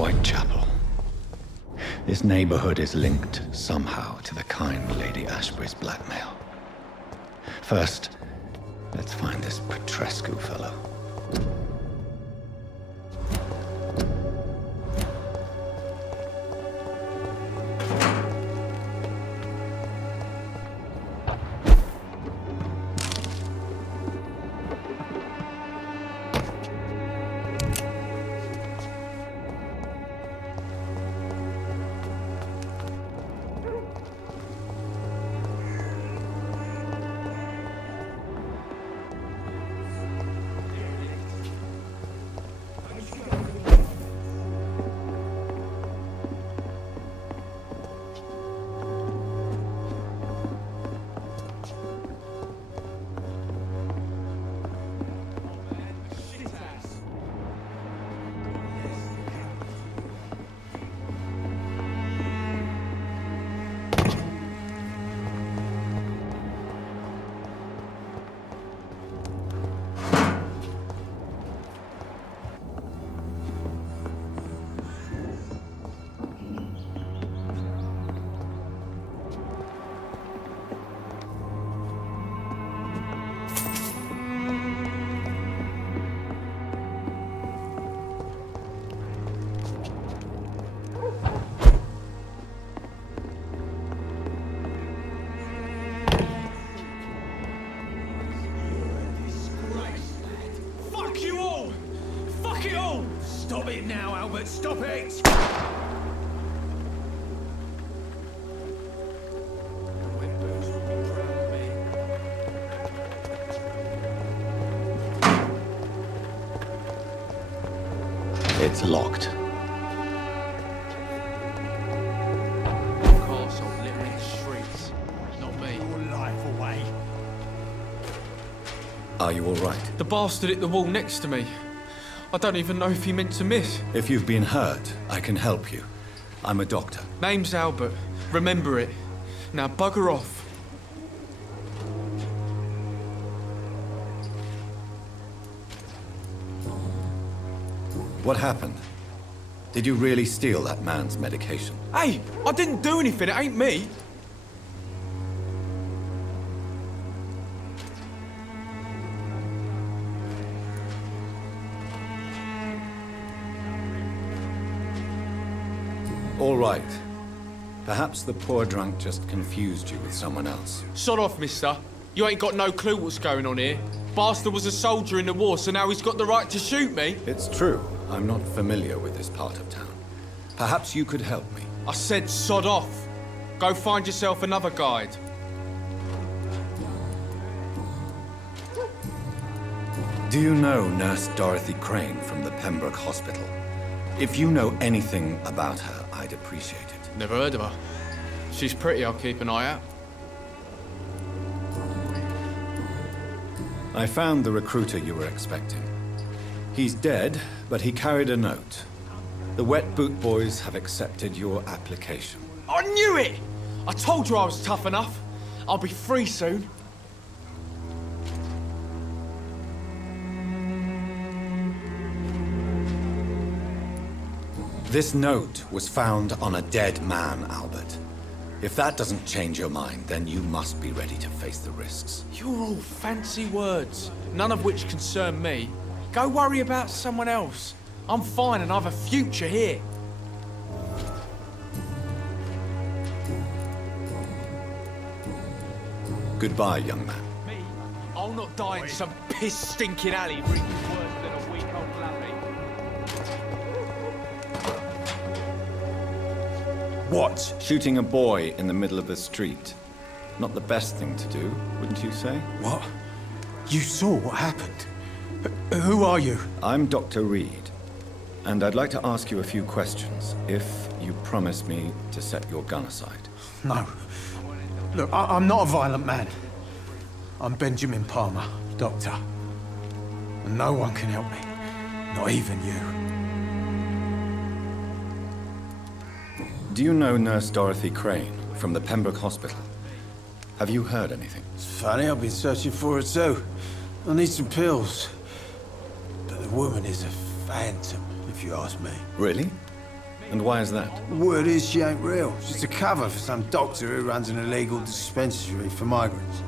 Whitechapel. This neighborhood is linked somehow to the kind Lady Ashbury's blackmail. First, let's find this Petrescu fellow. Stop it now, Albert! Stop it! It's locked. Castle littering the streets. Not me. Your life away. Are you all right? The bastard hit the wall next to me. I don't even know if he meant to miss. If you've been hurt, I can help you. I'm a doctor. Name's Albert. Remember it. Now bugger off. What happened? Did you really steal that man's medication? Hey, I didn't do anything. It ain't me. All right. Perhaps the poor drunk just confused you with someone else. Sod off, mister. You ain't got no clue what's going on here. Bastard was a soldier in the war, so now he's got the right to shoot me. It's true. I'm not familiar with this part of town. Perhaps you could help me. I said sod off. Go find yourself another guide. Do you know Nurse Dorothy Crane from the Pembroke Hospital? If you know anything about her, I'd appreciate it. Never heard of her. She's pretty, I'll keep an eye out. I found the recruiter you were expecting. He's dead, but he carried a note. The Wet Boot Boys have accepted your application. I knew it! I told you I was tough enough. I'll be free soon. This note was found on a dead man, Albert. If that doesn't change your mind, then you must be ready to face the risks. You're all fancy words, none of which concern me. Go worry about someone else. I'm fine and I've a future here. Goodbye, young man. Me? I'll not die in some piss-stinking alley reeking worse than a week-old lappy. What? Shooting a boy in the middle of the street. Not the best thing to do, wouldn't you say? What? You saw what happened? Who are you? I'm Dr. Reid, and I'd like to ask you a few questions, if you promise me to set your gun aside. No. Look, I'm not a violent man. I'm Benjamin Palmer, doctor. And no one can help me. Not even you. Do you know Nurse Dorothy Crane from the Pembroke Hospital? Have you heard anything? It's funny, I've been searching for her too. I need some pills. But the woman is a phantom, if you ask me. Really? And why is that? Word is she ain't real. She's a cover for some doctor who runs an illegal dispensary for migrants.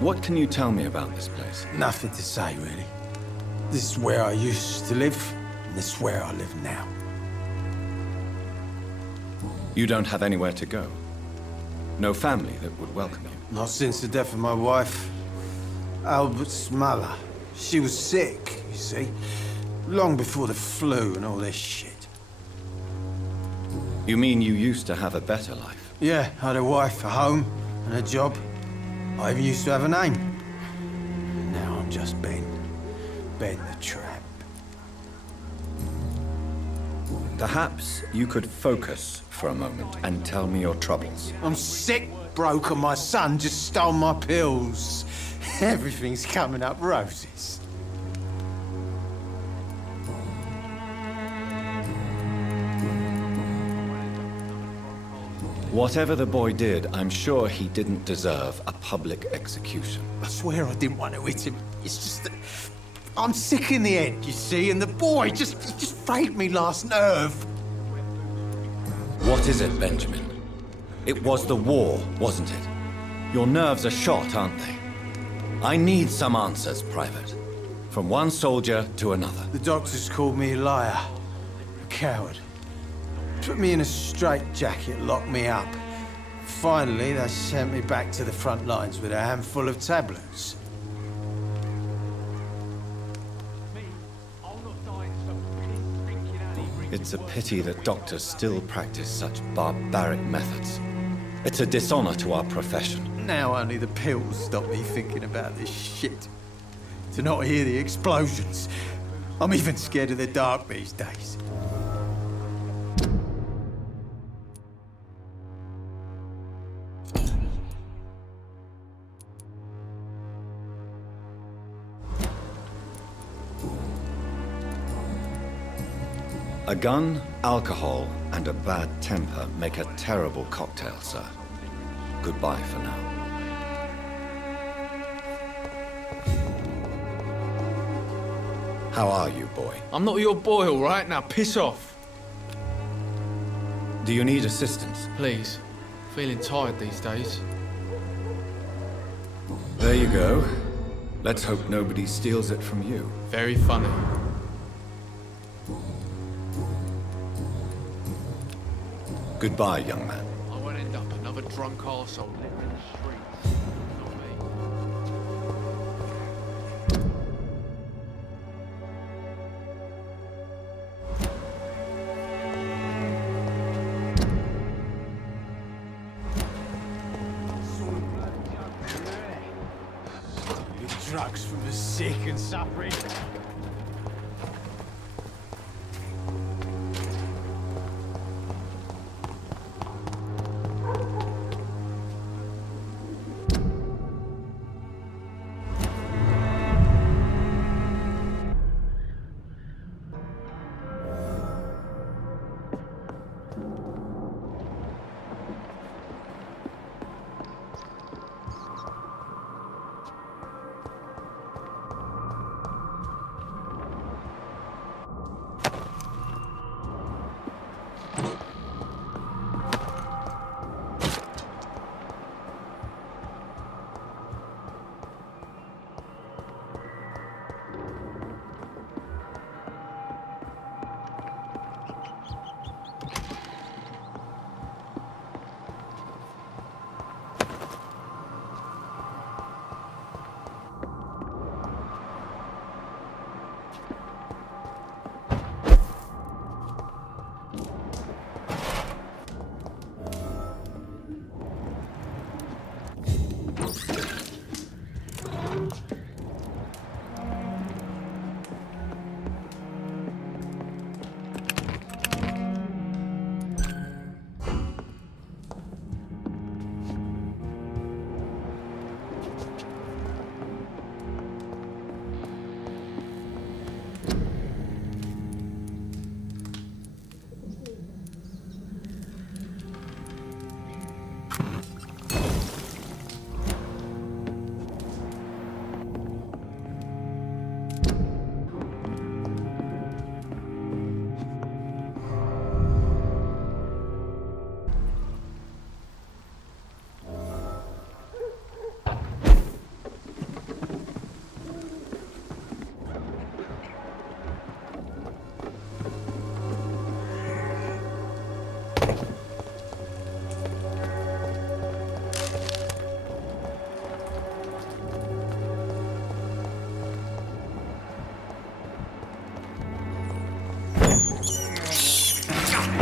What can you tell me about this place? Nothing to say, really. This is where I used to live, and this is where I live now. You don't have anywhere to go? No family that would welcome you? Not since the death of my wife, Albert's mother. She was sick, you see. Long before the flu and all this shit. You mean you used to have a better life? Yeah, I had a wife, a home, and a job. I even used to have a name. Now I'm just Ben. Ben the Tramp. Perhaps you could focus for a moment and tell me your troubles. I'm sick, broke, and my son just stole my pills. Everything's coming up roses. Whatever the boy did, I'm sure he didn't deserve a public execution. I swear I didn't want to hit him. It's just that I'm sick in the head, you see, and the boy he just frayed me last nerve. What is it, Benjamin? It was the war, wasn't it? Your nerves are shot, aren't they? I need some answers, Private. From one soldier to another. The doctors called me a liar, a coward. Put me in a straitjacket, locked me up. Finally, they sent me back to the front lines with a handful of tablets. It's a pity that doctors still practice such barbaric methods. It's a dishonor to our profession. Now only the pills stop me thinking about this shit. To not hear the explosions. I'm even scared of the dark these days. A gun, alcohol, and a bad temper make a terrible cocktail, sir. Goodbye for now. How are you, boy? I'm not your boy, all right? Now piss off. Do you need assistance? Please. Feeling tired these days. There you go. Let's hope nobody steals it from you. Very funny. Goodbye, young man. I won't end up another drunk arsehole living in the streets. Not me. Drugs from the sick and suffering.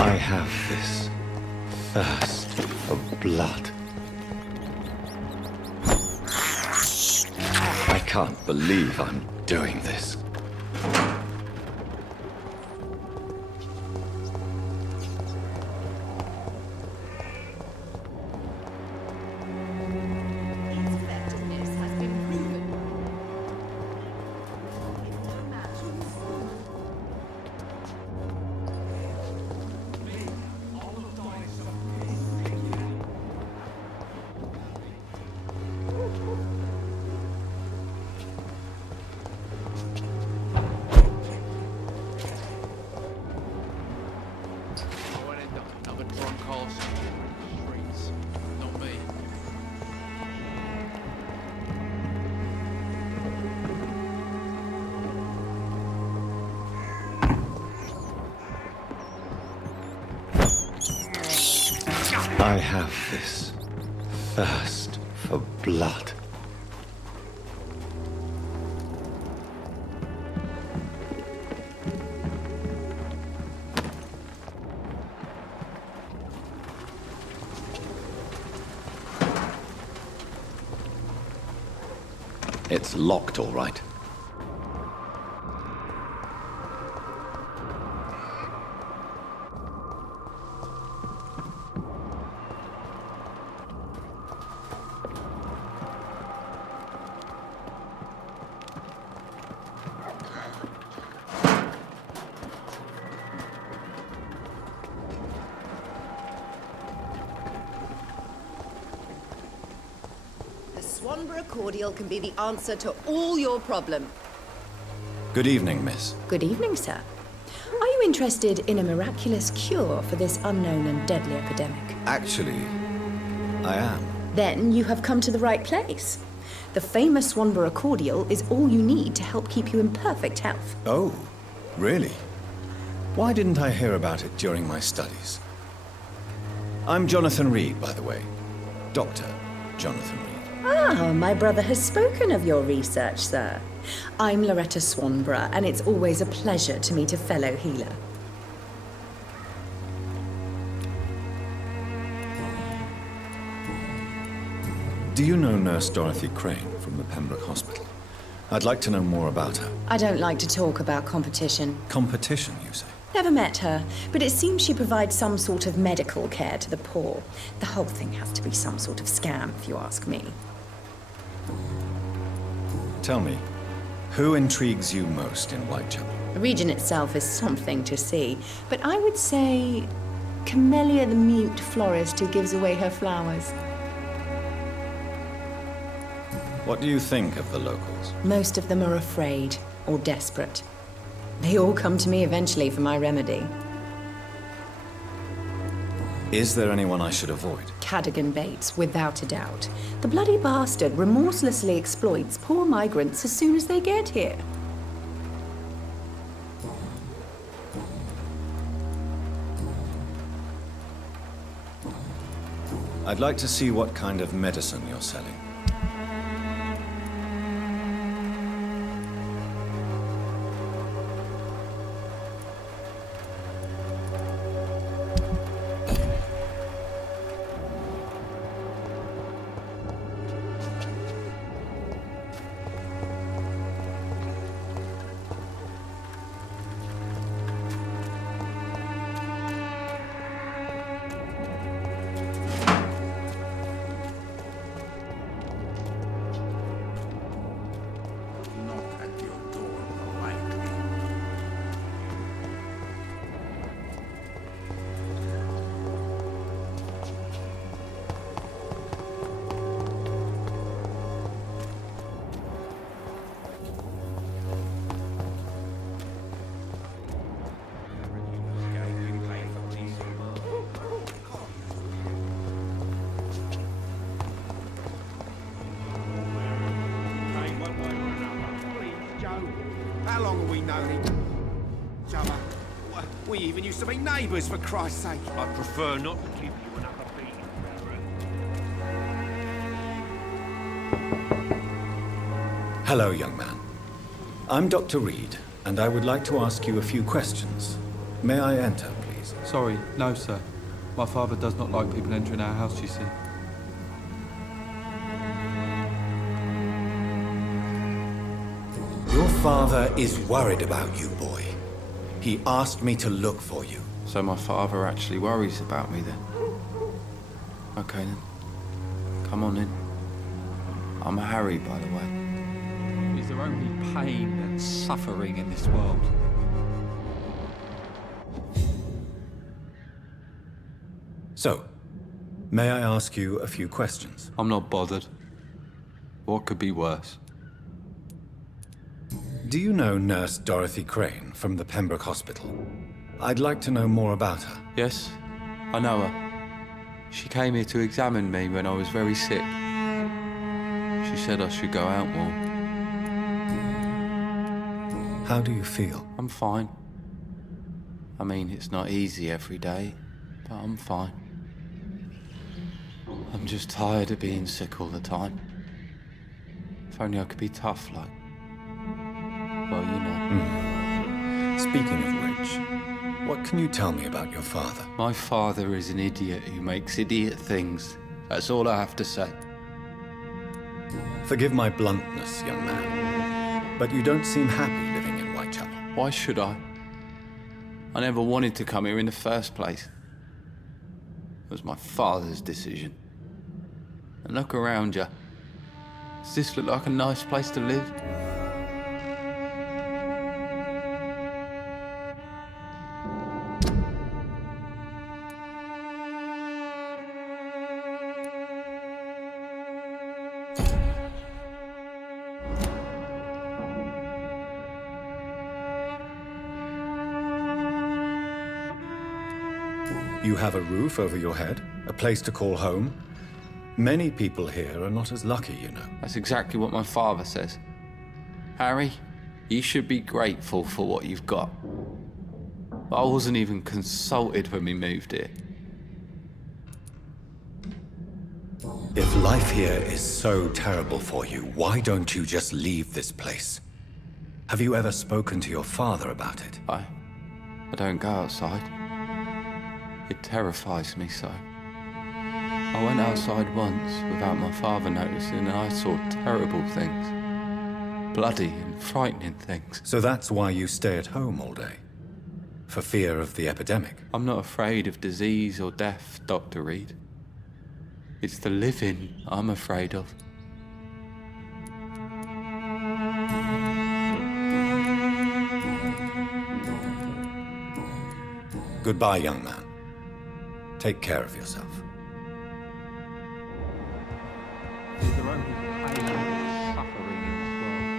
I have this thirst for blood. I can't believe I'm doing this. I have this thirst for blood. It's locked, all right. Swanborough cordial can be the answer to all your problems. Good evening, miss. Good evening, sir. Are you interested in a miraculous cure for this unknown and deadly epidemic? Actually, I am. Then you have come to the right place. The famous Swanborough cordial is all you need to help keep you in perfect health. Oh, really? Why didn't I hear about it during my studies? I'm Jonathan Reid, by the way. Dr. Jonathan Reid. Ah, my brother has spoken of your research, sir. I'm Loretta Swanborough, and it's always a pleasure to meet a fellow healer. Do you know Nurse Dorothy Crane from the Pembroke Hospital? I'd like to know more about her. I don't like to talk about competition. Competition, you say? Never met her, but it seems she provides some sort of medical care to the poor. The whole thing has to be some sort of scam, if you ask me. Tell me, who intrigues you most in Whitechapel? The region itself is something to see, but I would say Camellia the mute florist who gives away her flowers. What do you think of the locals? Most of them are afraid or desperate. They all come to me eventually for my remedy. Is there anyone I should avoid? Cadogan Bates, without a doubt. The bloody bastard remorselessly exploits poor migrants as soon as they get here. I'd like to see what kind of medicine you're selling. How long have we known each other? We even used to be neighbours, for Christ's sake. I'd prefer not to give you another beating. Hello, young man. I'm Dr. Reid, and I would like to ask you a few questions. May I enter, please? house? Sorry, no, sir. My father does not like people entering our house, you see. Your father is worried about you, boy. He asked me to look for you. So my father actually worries about me then? Okay then. Come on in. I'm Harry, by the way. Is there only pain and suffering in this world? So, may I ask you a few questions? I'm not bothered. What could be worse? Do you know Nurse Dorothy Crane from the Pembroke Hospital? I'd like to know more about her. Yes, I know her. She came here to examine me when I was very sick. She said I should go out more. How do you feel? I'm fine. I mean, it's not easy every day, but I'm fine. I'm just tired of being sick all the time. If only I could be tough like... well, you know. Speaking of which, what can you tell me about your father? My father is an idiot who makes idiot things. That's all I have to say. Forgive my bluntness, young man, but you don't seem happy living in Whitechapel. Why should I? I never wanted to come here in the first place. It was my father's decision. And look around you. Does this look like a nice place to live? You have a roof over your head, a place to call home. Many people here are not as lucky, you know. That's exactly what my father says. Harry, you should be grateful for what you've got. I wasn't even consulted when we moved here. If life here is so terrible for you, why don't you just leave this place? Have you ever spoken to your father about it? I don't go outside. It terrifies me so. I went outside once without my father noticing and I saw terrible things. Bloody and frightening things. So that's why you stay at home all day? For fear of the epidemic? I'm not afraid of disease or death, Dr. Reid. It's the living I'm afraid of. Goodbye, young man. Take care of yourself. Is there only pain and suffering in this world?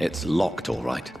It's locked, all right.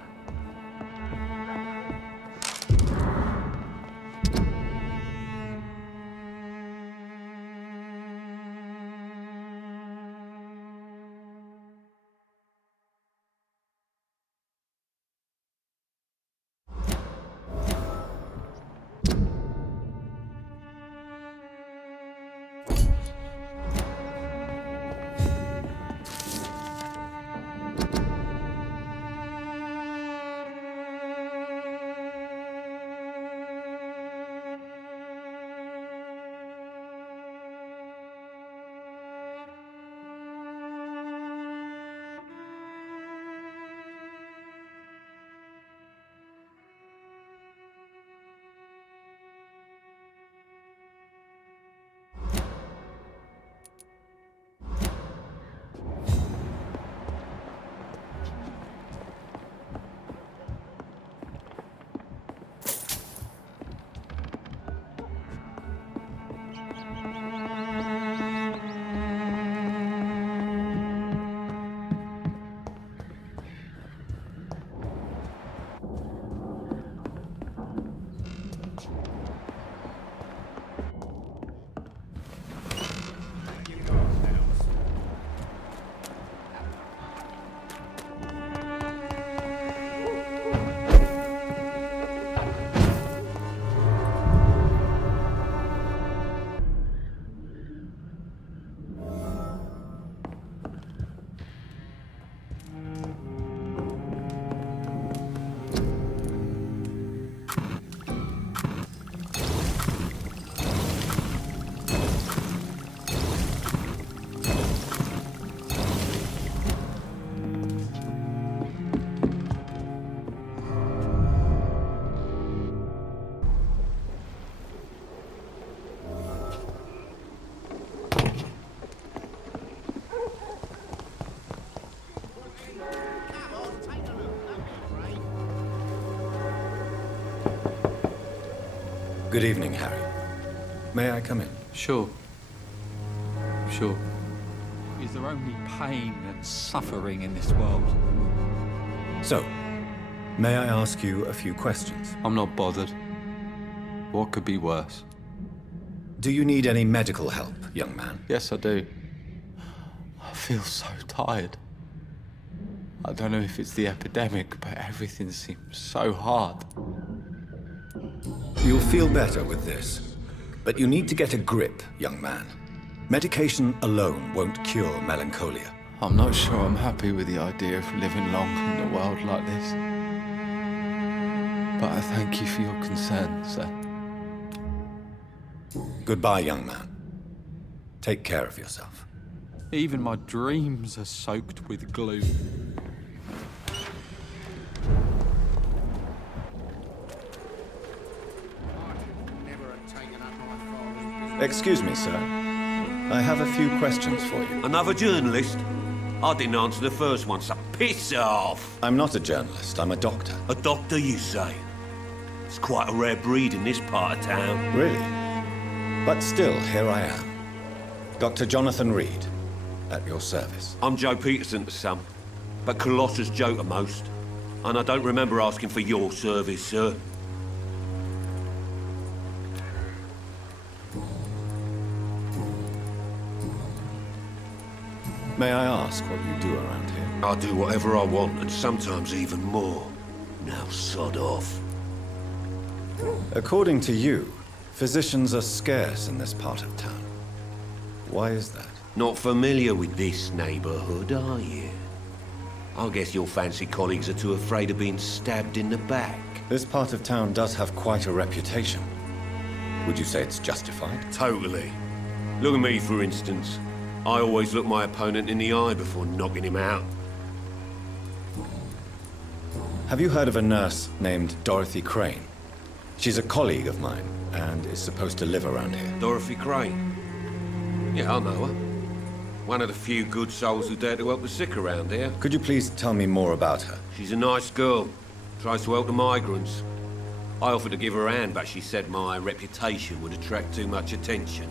Good evening, Harry. May I come in? Sure. Sure. Is there only pain and suffering in this world? So, may I ask you a few questions? I'm not bothered. What could be worse? Do you need any medical help, young man? Yes, I do. I feel so tired. I don't know if it's the epidemic, but everything seems so hard. You'll feel better with this. But you need to get a grip, young man. Medication alone won't cure melancholia. I'm not sure I'm happy with the idea of living long in a world like this. But I thank you for your concern, sir. Goodbye, young man. Take care of yourself. Even my dreams are soaked with glue. Excuse me, sir. I have a few questions for you. Another journalist? I didn't answer the first one, so piss off! I'm not a journalist, I'm a doctor. A doctor, you say? It's quite a rare breed in this part of town. Really? But still, here I am. Dr. Jonathan Reid, at your service. I'm Joe Peterson to some, but Colossus Joe to most. And I don't remember asking for your service, sir. May I ask what you do around here? I do whatever I want, and sometimes even more. Now sod off. According to you, physicians are scarce in this part of town. Why is that? Not familiar with this neighborhood, are you? I guess your fancy colleagues are too afraid of being stabbed in the back. This part of town does have quite a reputation. Would you say it's justified? Totally. Look at me, for instance. I always look my opponent in the eye before knocking him out. Have you heard of a nurse named Dorothy Crane? She's a colleague of mine, and is supposed to live around here. Dorothy Crane? Yeah, I know her. One of the few good souls who dare to help the sick around here. Could you please tell me more about her? She's a nice girl. Tries to help the migrants. I offered to give her a hand, but she said my reputation would attract too much attention.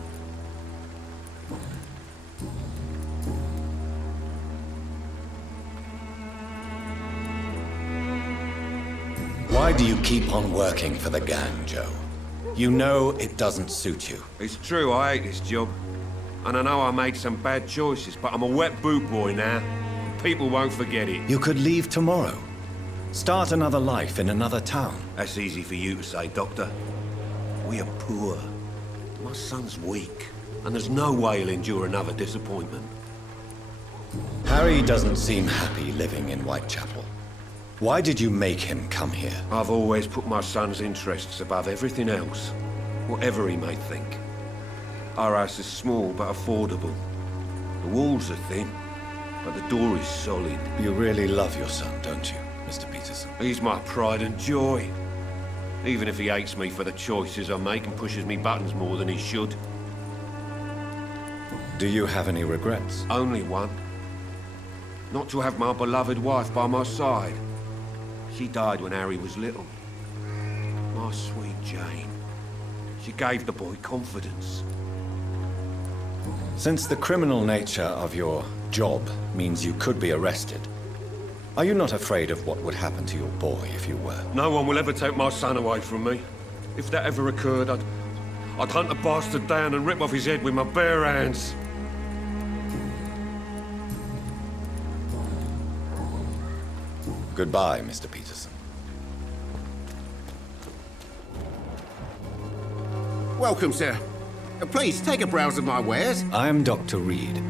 Why do you keep on working for the gang, Joe? You know it doesn't suit you. It's true, I hate this job. And I know I made some bad choices, but I'm a wet boot boy now. People won't forget it. You could leave tomorrow. Start another life in another town. That's easy for you to say, Doctor. We are poor. My son's weak, and there's no way he'll endure another disappointment. Harry doesn't seem happy living in Whitechapel. Why did you make him come here? I've always put my son's interests above everything else, whatever he may think. Our house is small but affordable. The walls are thin, but the door is solid. You really love your son, don't you, Mr. Peterson? He's my pride and joy. Even if he hates me for the choices I make and pushes me buttons more than he should. Do you have any regrets? Only one. Not to have my beloved wife by my side. She died when Harry was little. My sweet Jane. She gave the boy confidence. Since the criminal nature of your job means you could be arrested, are you not afraid of what would happen to your boy if you were? No one will ever take my son away from me. If that ever occurred, I'd hunt the bastard down and rip off his head with my bare hands. Goodbye, Mr. Peterson. Welcome, sir. Please, take a browse of my wares. I am Dr. Reid.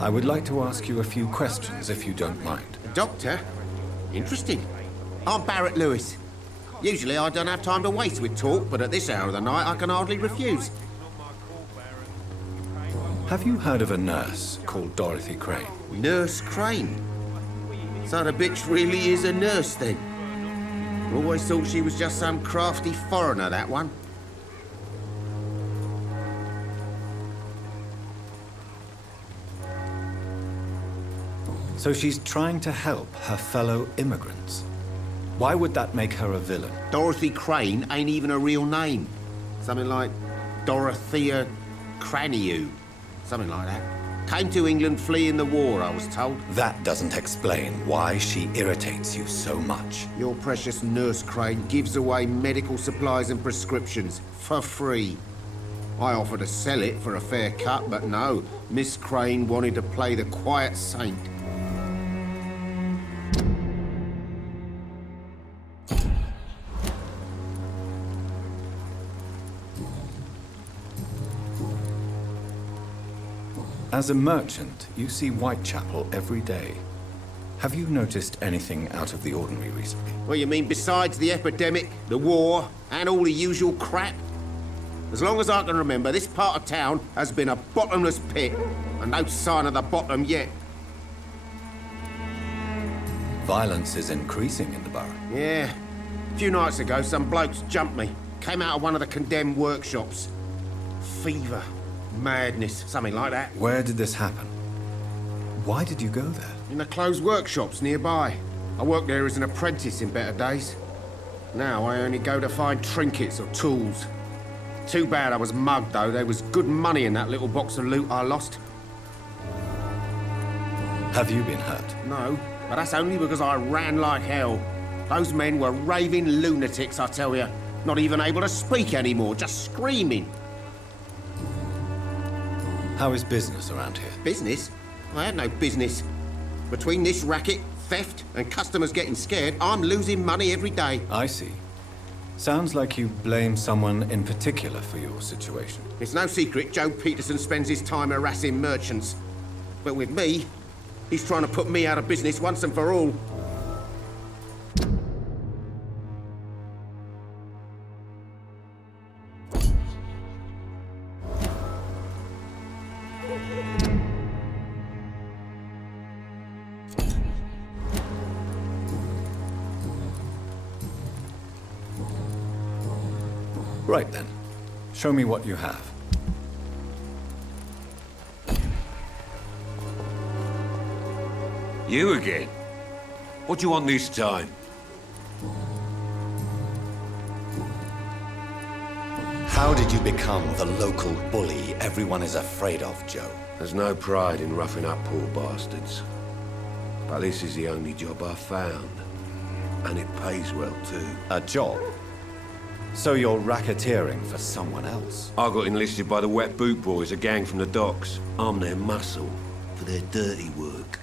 I would like to ask you a few questions, if you don't mind. Doctor? Interesting. I'm Barrett Lewis. Usually I don't have time to waste with talk, but at this hour of the night I can hardly refuse. Have you heard of a nurse called Dorothy Crane? Nurse Crane? So the bitch really is a nurse, then? Always thought she was just some crafty foreigner, that one. So she's trying to help her fellow immigrants. Why would that make her a villain? Dorothy Crane ain't even a real name. Something like Dorothea Craniu. Something like that. Came to England fleeing the war, I was told. That doesn't explain why she irritates you so much. Your precious nurse Crane gives away medical supplies and prescriptions for free. I offered to sell it for a fair cut, but no. Miss Crane wanted to play the quiet saint. As a merchant, you see Whitechapel every day. Have you noticed anything out of the ordinary recently? Well, you mean besides the epidemic, the war, and all the usual crap? As long as I can remember, this part of town has been a bottomless pit, and no sign of the bottom yet. Violence is increasing in the borough. Yeah. A few nights ago, some blokes jumped me. Came out of one of the condemned workshops. Fever, madness, something like that. Where did this happen? Why did you go there? In the closed workshops nearby. I worked there as an apprentice in better days. Now I only go to find trinkets or tools. Too bad I was mugged, though. There was good money in that little box of loot I lost. Have you been hurt? No, but that's only because I ran like hell. Those men were raving lunatics, I tell you. Not even able to speak anymore, just screaming. How is business around here? Business? I had no business. Between this racket, theft, and customers getting scared, I'm losing money every day. I see. Sounds like you blame someone in particular for your situation. It's no secret Joe Peterson spends his time harassing merchants. But with me, he's trying to put me out of business once and for all. Right then. Show me what you have. You again? What do you want this time? How did you become the local bully everyone is afraid of, Joe? There's no pride in roughing up poor bastards. But this is the only job I've found. And it pays well, too. A job? So you're racketeering for someone else? I got enlisted by the Wet Boot Boys, a gang from the docks. I'm their muscle for their dirty work.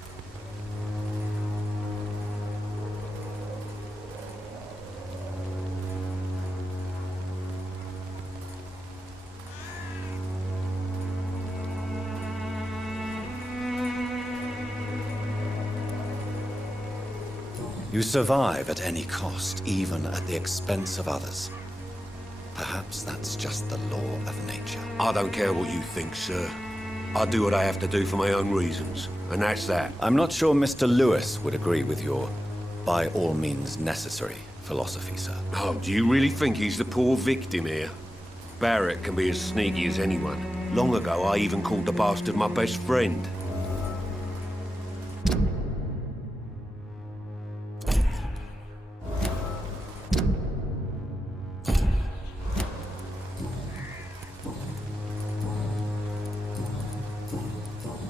You survive at any cost, even at the expense of others. Perhaps that's just the law of nature. I don't care what you think, sir. I do what I have to do for my own reasons, and that's that. I'm not sure Mr. Lewis would agree with your by all means necessary philosophy, sir. Oh, do you really think he's the poor victim here? Barrett can be as sneaky as anyone. Long ago, I even called the bastard my best friend.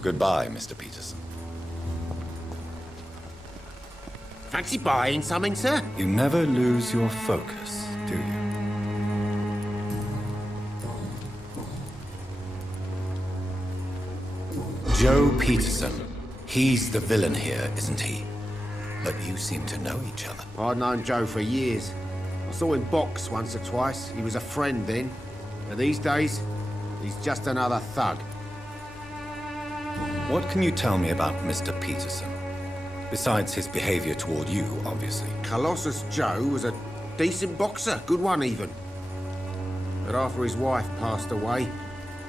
Goodbye, Mr. Peterson. Fancy buying something, sir? You never lose your focus, do you? Joe Peterson. He's the villain here, isn't he? But you seem to know each other. I'd known Joe for years. I saw him box once or twice. He was a friend then. But these days, he's just another thug. What can you tell me about Mr. Peterson? Besides his behavior toward you, obviously. Colossus Joe was a decent boxer, good one even. But after his wife passed away,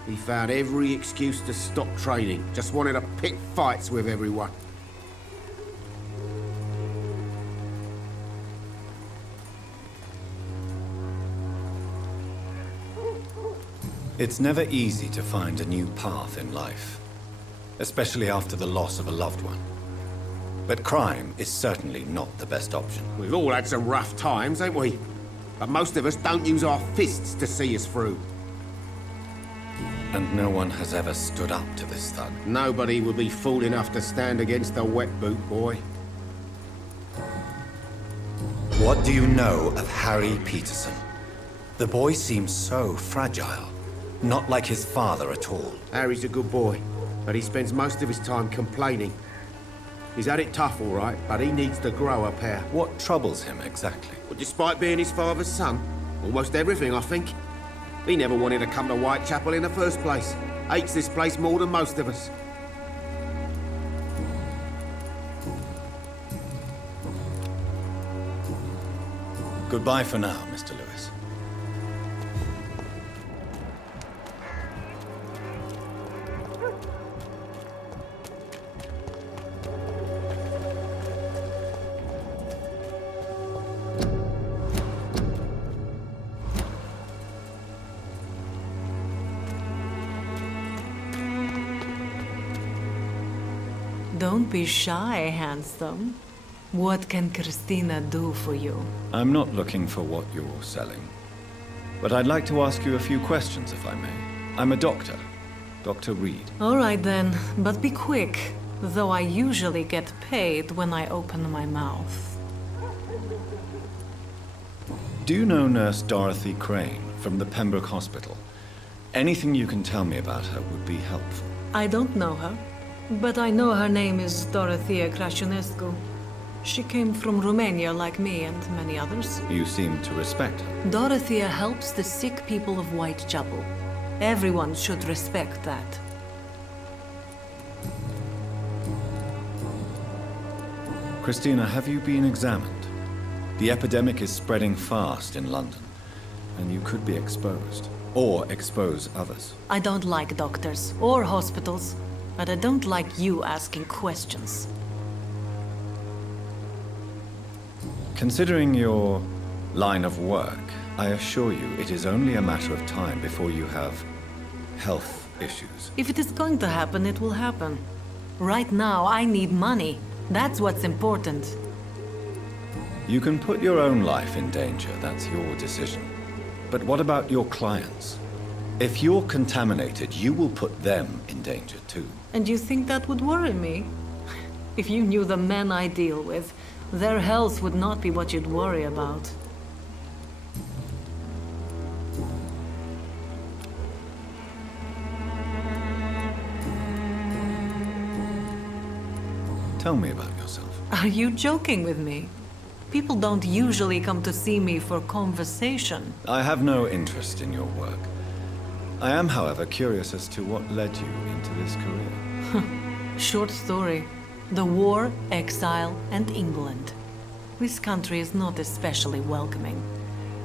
he found every excuse to stop training. Just wanted to pick fights with everyone. It's never easy to find a new path in life, especially after the loss of a loved one. But crime is certainly not the best option. We've all had some rough times, ain't we? But most of us don't use our fists to see us through. And no one has ever stood up to this thug. Nobody would be fool enough to stand against the wet boot boy. What do you know of Harry Peterson? The boy seems so fragile. Not like his father at all. Harry's a good boy, but he spends most of his time complaining. He's had it tough, all right, but he needs to grow a pair. What troubles him exactly? Well, despite being his father's son, almost everything, I think. He never wanted to come to Whitechapel in the first place. Hates this place more than most of us. Goodbye for now, Mr. Lewis. Don't be shy, handsome. What can Christina do for you? I'm not looking for what you're selling. But I'd like to ask you a few questions, if I may. I'm a doctor. Dr. Reid. All right then, but be quick. Though I usually get paid when I open my mouth. Do you know Nurse Dorothy Crane from the Pembroke Hospital? Anything you can tell me about her would be helpful. I don't know her, but I know her name is Dorothea Crăciunescu. She came from Romania like me and many others. You seem to respect her. Dorothea helps the sick people of Whitechapel. Everyone should respect that. Christina, have you been examined? The epidemic is spreading fast in London, and you could be exposed, or expose others. I don't like doctors or hospitals, but I don't like you asking questions. Considering your line of work, I assure you it is only a matter of time before you have health issues. If it is going to happen, it will happen. Right now, I need money. That's what's important. You can put your own life in danger, that's your decision. But what about your clients? If you're contaminated, you will put them in danger too. And you think that would worry me? If you knew the men I deal with, their health would not be what you'd worry about. Tell me about yourself. Are you joking with me? People don't usually come to see me for conversation. I have no interest in your work. I am, however, curious as to what led you into this career. Short story. The war, exile, and England. This country is not especially welcoming.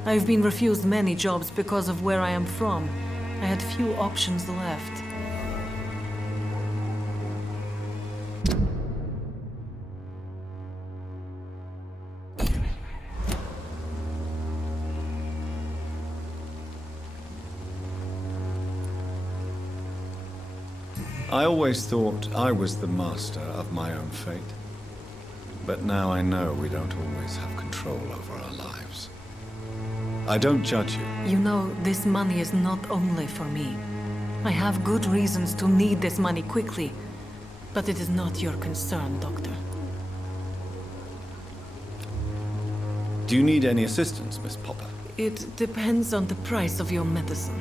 I've been refused many jobs because of where I am from. I had few options left. I always thought I was the master of my own fate. But now I know we don't always have control over our lives. I don't judge you. You know, this money is not only for me. I have good reasons to need this money quickly. But it is not your concern, Doctor. Do you need any assistance, Miss Popper? It depends on the price of your medicine.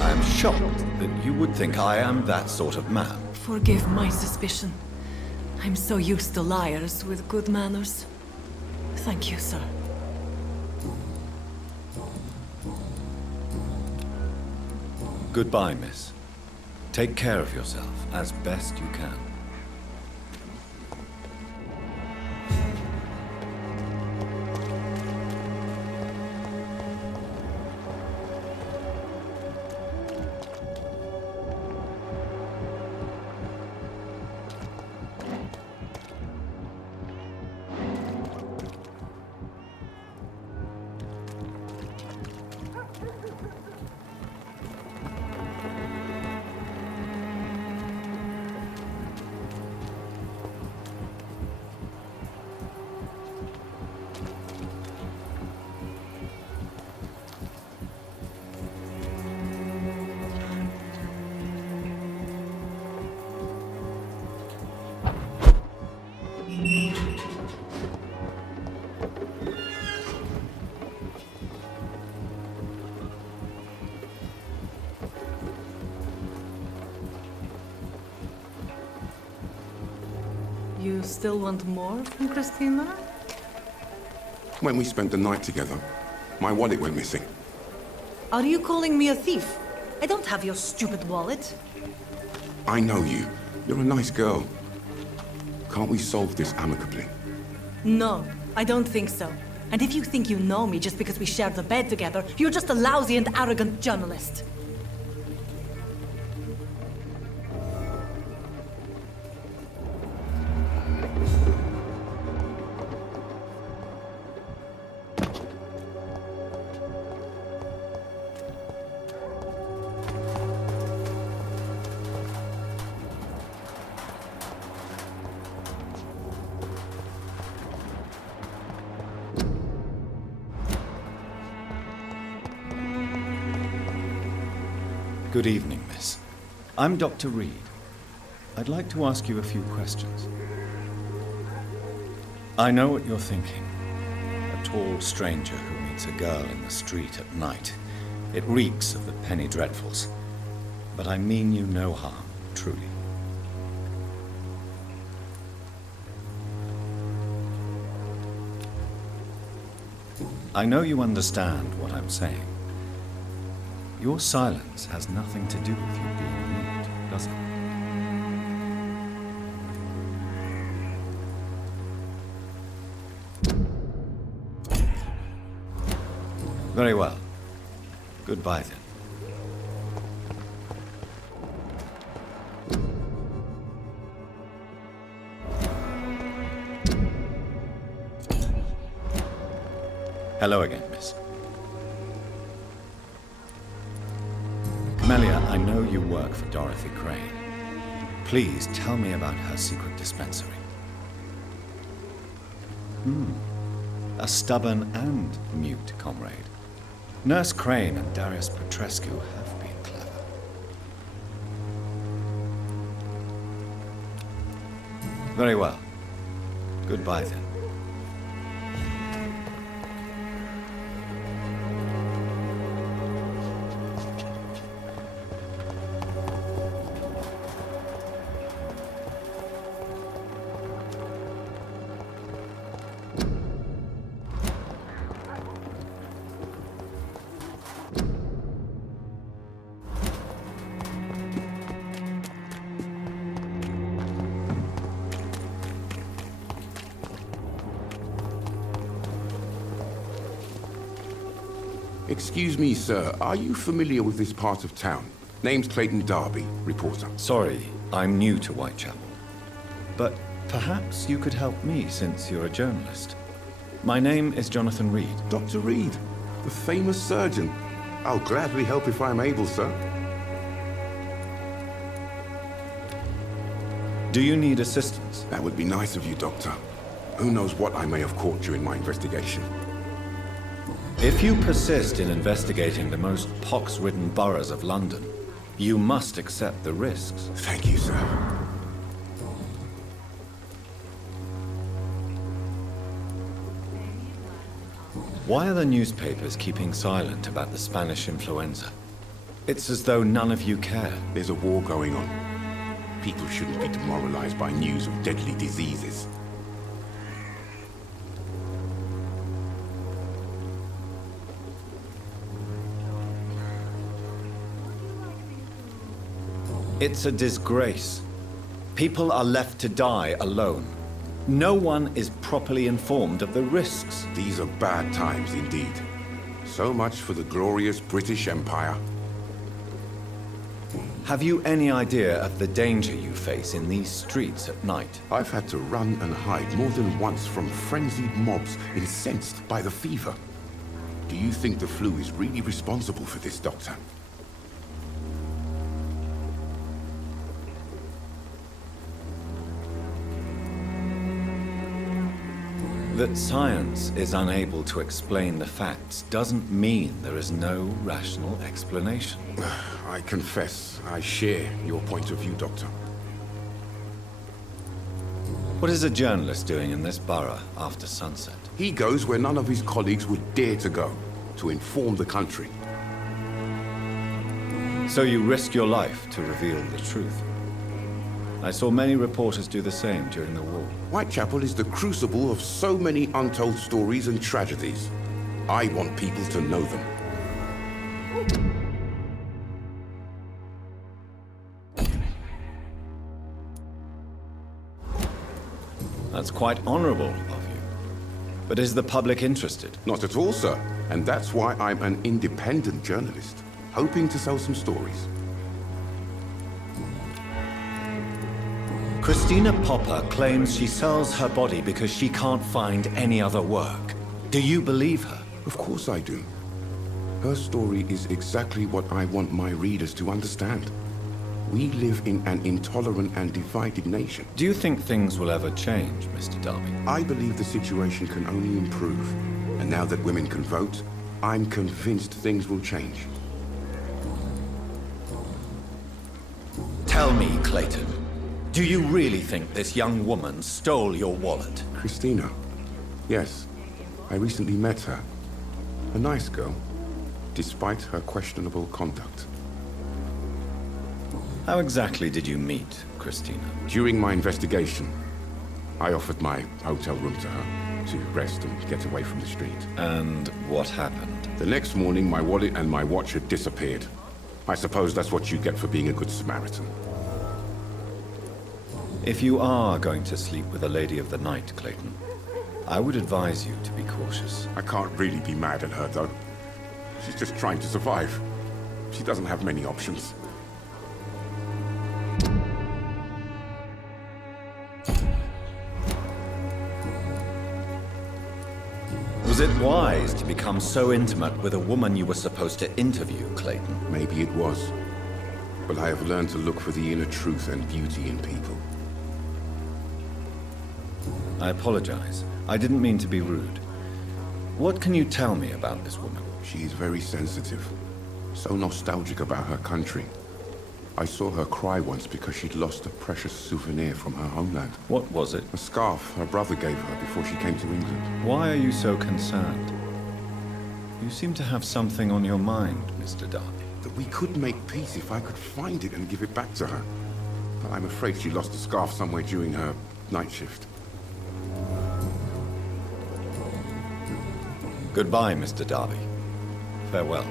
I am shocked that you would think I am that sort of man. Forgive my suspicion. I'm so used to liars with good manners. Thank you, sir. Goodbye, miss. Take care of yourself as best you can. You still want more from Christina? When we spent the night together, my wallet went missing. Are you calling me a thief? I don't have your stupid wallet. I know you. You're a nice girl. Can't we solve this amicably? No, I don't think so. And if you think you know me just because we share the bed together, you're just a lousy and arrogant journalist. Good evening, miss. I'm Dr. Reid. I'd like to ask you a few questions. I know what you're thinking. A tall stranger who meets a girl in the street at night. It reeks of the penny dreadfuls. But I mean you no harm, truly. I know you understand what I'm saying. Your silence has nothing to do with you being mute, does it? Very well. Goodbye, then. Hello again, miss. Melia, I know you work for Dorothy Crane. Please tell me about her secret dispensary. A stubborn and mute comrade. Nurse Crane and Darius Petrescu have been clever. Very well. Goodbye, then. Excuse me, sir. Are you familiar with this part of town? Name's Clayton Darby, reporter. Sorry, I'm new to Whitechapel. But perhaps you could help me since you're a journalist. My name is Jonathan Reid. Dr. Reid, the famous surgeon. I'll gladly help if I'm able, sir. Do you need assistance? That would be nice of you, Doctor. Who knows what I may have caught during my investigation. If you persist in investigating the most pox-ridden boroughs of London, you must accept the risks. Thank you, sir. Why are the newspapers keeping silent about the Spanish influenza? It's as though none of you care. There's a war going on. People shouldn't be demoralized by news of deadly diseases. It's a disgrace. People are left to die alone. No one is properly informed of the risks. These are bad times indeed. So much for the glorious British Empire. Have you any idea of the danger you face in these streets at night? I've had to run and hide more than once from frenzied mobs incensed by the fever. Do you think the flu is really responsible for this, Doctor? That science is unable to explain the facts doesn't mean there is no rational explanation. I confess, I share your point of view, Doctor. What is a journalist doing in this borough after sunset? He goes where none of his colleagues would dare to go, to inform the country. So you risk your life to reveal the truth? I saw many reporters do the same during the war. Whitechapel is the crucible of so many untold stories and tragedies. I want people to know them. That's quite honorable of you. But is the public interested? Not at all, sir. And that's why I'm an independent journalist, hoping to sell some stories. Christina Popper claims she sells her body because she can't find any other work. Do you believe her? Of course I do. Her story is exactly what I want my readers to understand. We live in an intolerant and divided nation. Do you think things will ever change, Mr. Darby? I believe the situation can only improve. And now that women can vote, I'm convinced things will change. Tell me, Clayton, do you really think this young woman stole your wallet? Christina? Yes. I recently met her. A nice girl, despite her questionable conduct. How exactly did you meet Christina? During my investigation, I offered my hotel room to her to rest and get away from the street. And what happened? The next morning, my wallet and my watch had disappeared. I suppose that's what you get for being a good Samaritan. If you are going to sleep with a lady of the night, Clayton, I would advise you to be cautious. I can't really be mad at her, though. She's just trying to survive. She doesn't have many options. Was it wise to become so intimate with a woman you were supposed to interview, Clayton? Maybe it was. But I have learned to look for the inner truth and beauty in people. I apologize. I didn't mean to be rude. What can you tell me about this woman? She is very sensitive. So nostalgic about her country. I saw her cry once because she'd lost a precious souvenir from her homeland. What was it? A scarf her brother gave her before she came to England. Why are you so concerned? You seem to have something on your mind, Mr. Darby. That we could make peace if I could find it and give it back to her. But I'm afraid she lost the scarf somewhere during her night shift. Goodbye, Mr. Darby. Farewell.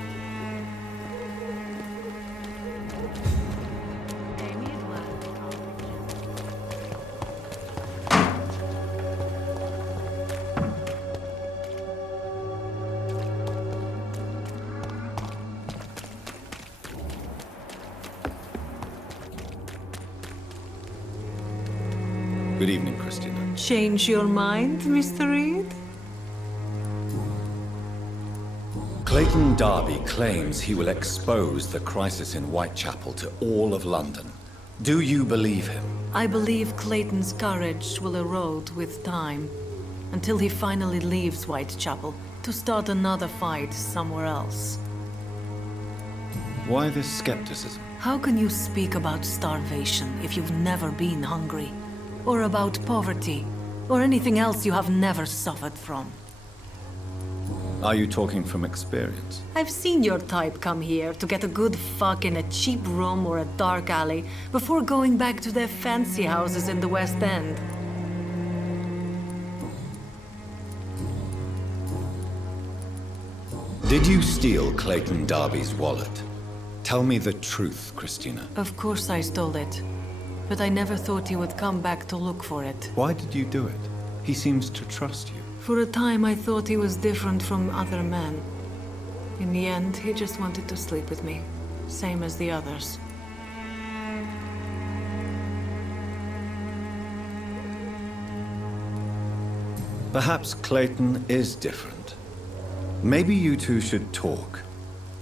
Good evening, Christina. Change your mind, Mr. Reid? Clayton Darby claims he will expose the crisis in Whitechapel to all of London. Do you believe him? I believe Clayton's courage will erode with time, until he finally leaves Whitechapel to start another fight somewhere else. Why this skepticism? How can you speak about starvation if you've never been hungry? Or about poverty? Or anything else you have never suffered from? Are you talking from experience? I've seen your type come here to get a good fuck in a cheap room or a dark alley before going back to their fancy houses in the West End. Did you steal Clayton Darby's wallet? Tell me the truth, Christina. Of course I stole it. But I never thought he would come back to look for it. Why did you do it? He seems to trust you. For a time I thought he was different from other men. In the end, he just wanted to sleep with me. Same as the others. Perhaps Clayton is different. Maybe you two should talk.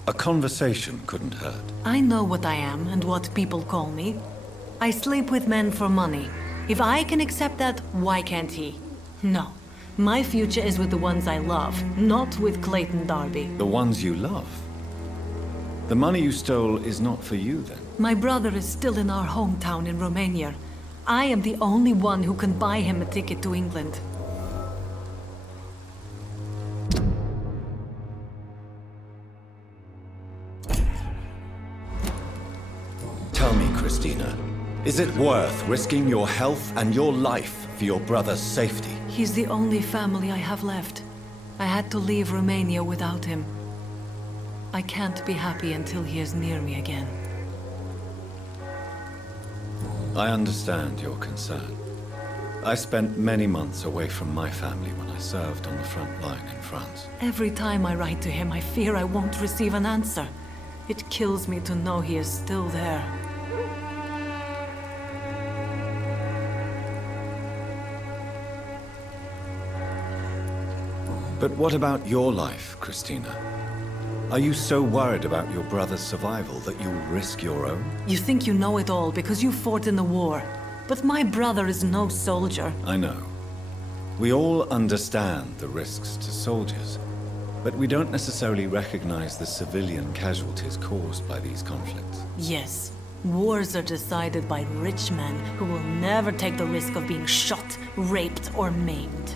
A conversation couldn't hurt. I know what I am and what people call me. I sleep with men for money. If I can accept that, why can't he? No. My future is with the ones I love, not with Clayton Darby. The ones you love? The money you stole is not for you, then? My brother is still in our hometown in Romania. I am the only one who can buy him a ticket to England. Tell me, Christina, Is it worth risking your health and your life for your brother's safety? He's the only family I have left. I had to leave Romania without him. I can't be happy until he is near me again. I understand your concern. I spent many months away from my family when I served on the front line in France. Every time I write to him, I fear I won't receive an answer. It kills me to know he is still there. But what about your life, Christina? Are you so worried about your brother's survival that you'll risk your own? You think you know it all because you fought in the war. But my brother is no soldier. I know. We all understand the risks to soldiers, but we don't necessarily recognize the civilian casualties caused by these conflicts. Yes. Wars are decided by rich men who will never take the risk of being shot, raped, or maimed.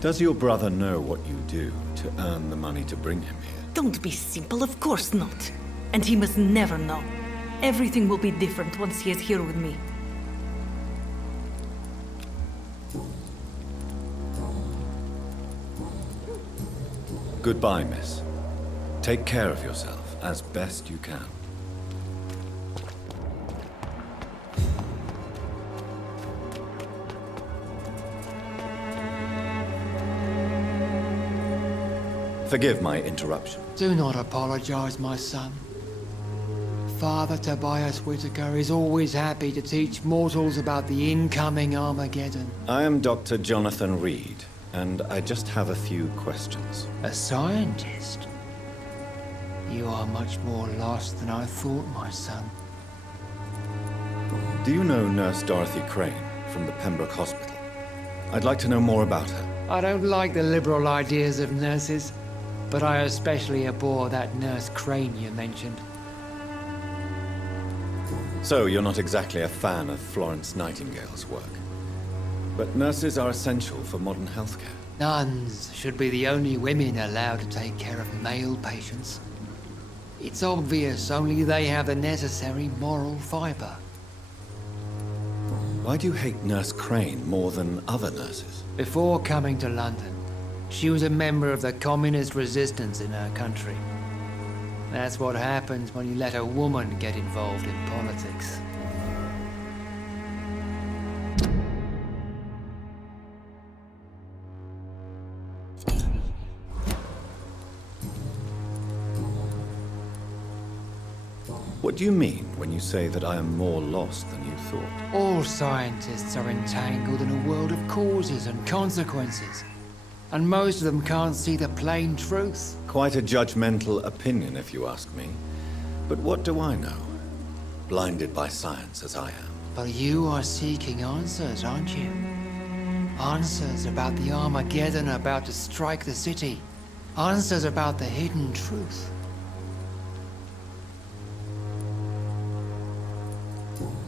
Does your brother know what you do to earn the money to bring him here? Don't be simple, of course not. And he must never know. Everything will be different once he is here with me. Goodbye, miss. Take care of yourself as best you can. Forgive my interruption. Do not apologize, my son. Father Tobias Whitaker is always happy to teach mortals about the incoming Armageddon. I am Dr. Jonathan Reid, and I just have a few questions. A scientist? You are much more lost than I thought, my son. Do you know Nurse Dorothy Crane from the Pembroke Hospital? I'd like to know more about her. I don't like the liberal ideas of nurses, but I especially abhor that Nurse Crane you mentioned. So, you're not exactly a fan of Florence Nightingale's work. But nurses are essential for modern healthcare. Nuns should be the only women allowed to take care of male patients. It's obvious only they have the necessary moral fiber. Why do you hate Nurse Crane more than other nurses? Before coming to London, she was a member of the communist resistance in her country. That's what happens when you let a woman get involved in politics. What do you mean when you say that I am more lost than you thought? All scientists are entangled in a world of causes and consequences. And most of them can't see the plain truth. Quite a judgmental opinion, if you ask me. But what do I know? Blinded by science as I am. But you are seeking answers, aren't you? Answers about the Armageddon about to strike the city. Answers about the hidden truth.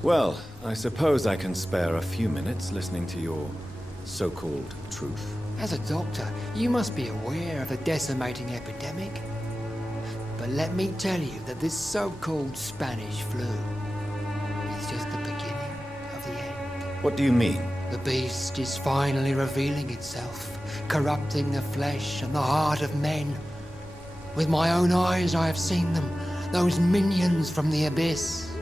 Well, I suppose I can spare a few minutes listening to your so-called truth. As a doctor, you must be aware of the decimating epidemic. But let me tell you that this so-called Spanish flu is just the beginning of the end. What do you mean? The beast is finally revealing itself, corrupting the flesh and the heart of men. With my own eyes I have seen them, those minions from the abyss.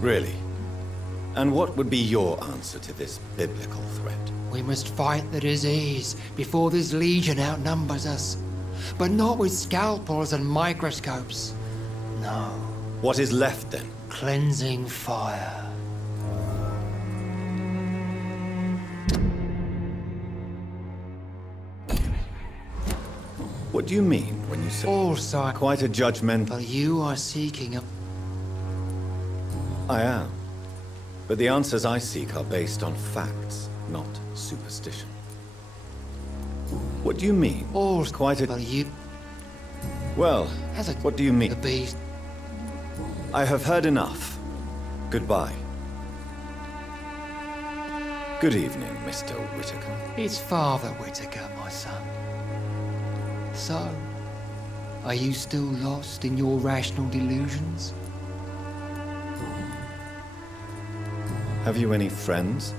Really? And what would be your answer to this biblical threat? We must fight the disease before this legion outnumbers us. But not with scalpels and microscopes. No. What is left then? Cleansing fire. What do you mean when you say... All sides. Quite a judgmental... But you are seeking a... I am. But the answers I seek are based on facts, not superstition. What do you mean? All quite a... But you... Well, what do you mean? The beast... I have heard enough. Goodbye. Good evening, Mr. Whitaker. It's Father Whitaker, my son. So, Are you still lost in your rational delusions? Have you any friends?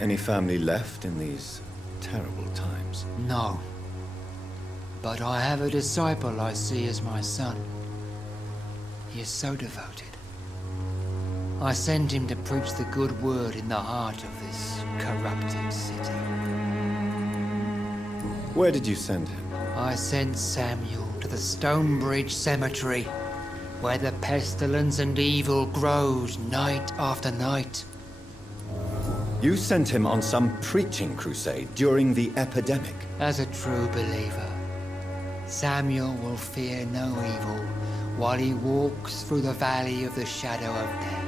Any family left in these terrible times? No. But I have a disciple I see as my son. He is so devoted. I send him to preach the good word in the heart of this corrupted city. Where did you send him? I sent Samuel to the Stonebridge Cemetery, where the pestilence and evil grows night after night. You sent him on some preaching crusade during the epidemic. As a true believer, Samuel will fear no evil while he walks through the valley of the shadow of death.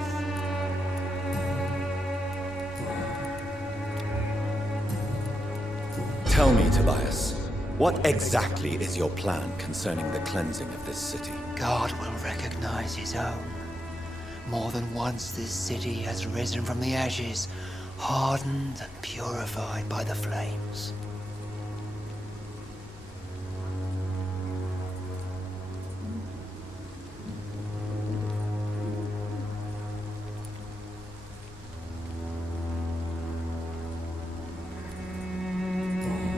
Tell me, Tobias, what exactly is your plan concerning the cleansing of this city? God will recognize his own. More than once this city has risen from the ashes, hardened and purified by the flames.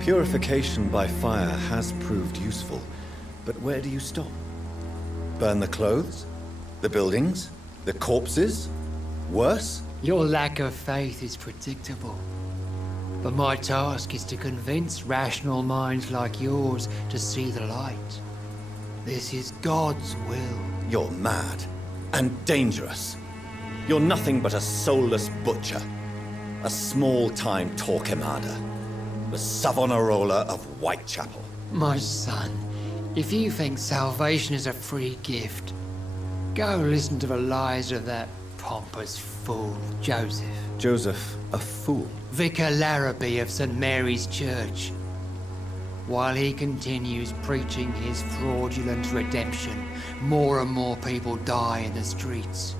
Purification by fire has proved useful, but where do you stop? Burn the clothes? The buildings? The corpses? Worse? Your lack of faith is predictable. But my task is to convince rational minds like yours to see the light. This is God's will. You're mad and dangerous. You're nothing but a soulless butcher. A small-time Torquemada. The Savonarola of Whitechapel. My son, if you think salvation is a free gift, go listen to the lies of that pompous fool, Joseph. Joseph, a fool? Vicar Larrabee of St. Mary's Church. While he continues preaching his fraudulent redemption, more and more people die in the streets.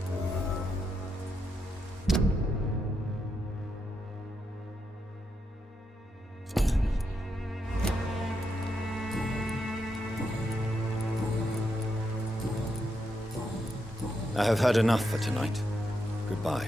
I have had enough for tonight. Goodbye.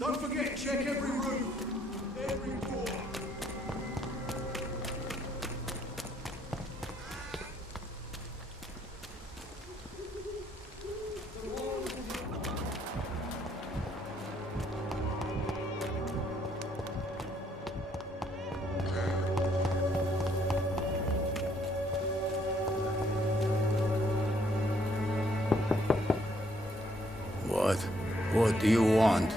Don't forget, check every room, every door. What do you want?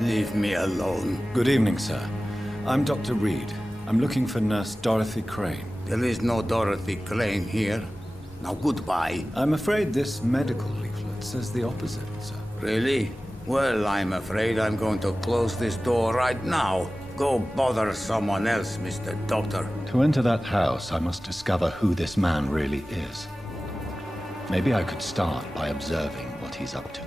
Leave me alone. Good evening, sir. I'm Dr. Reid. I'm looking for Nurse Dorothy Crane. There is no Dorothy Crane here. Now goodbye. I'm afraid this medical leaflet says the opposite, sir. Really? Well, I'm afraid I'm going to close this door right now. Go bother someone else, Mr. Doctor. To enter that house, I must discover who this man really is. Maybe I could start by observing what he's up to.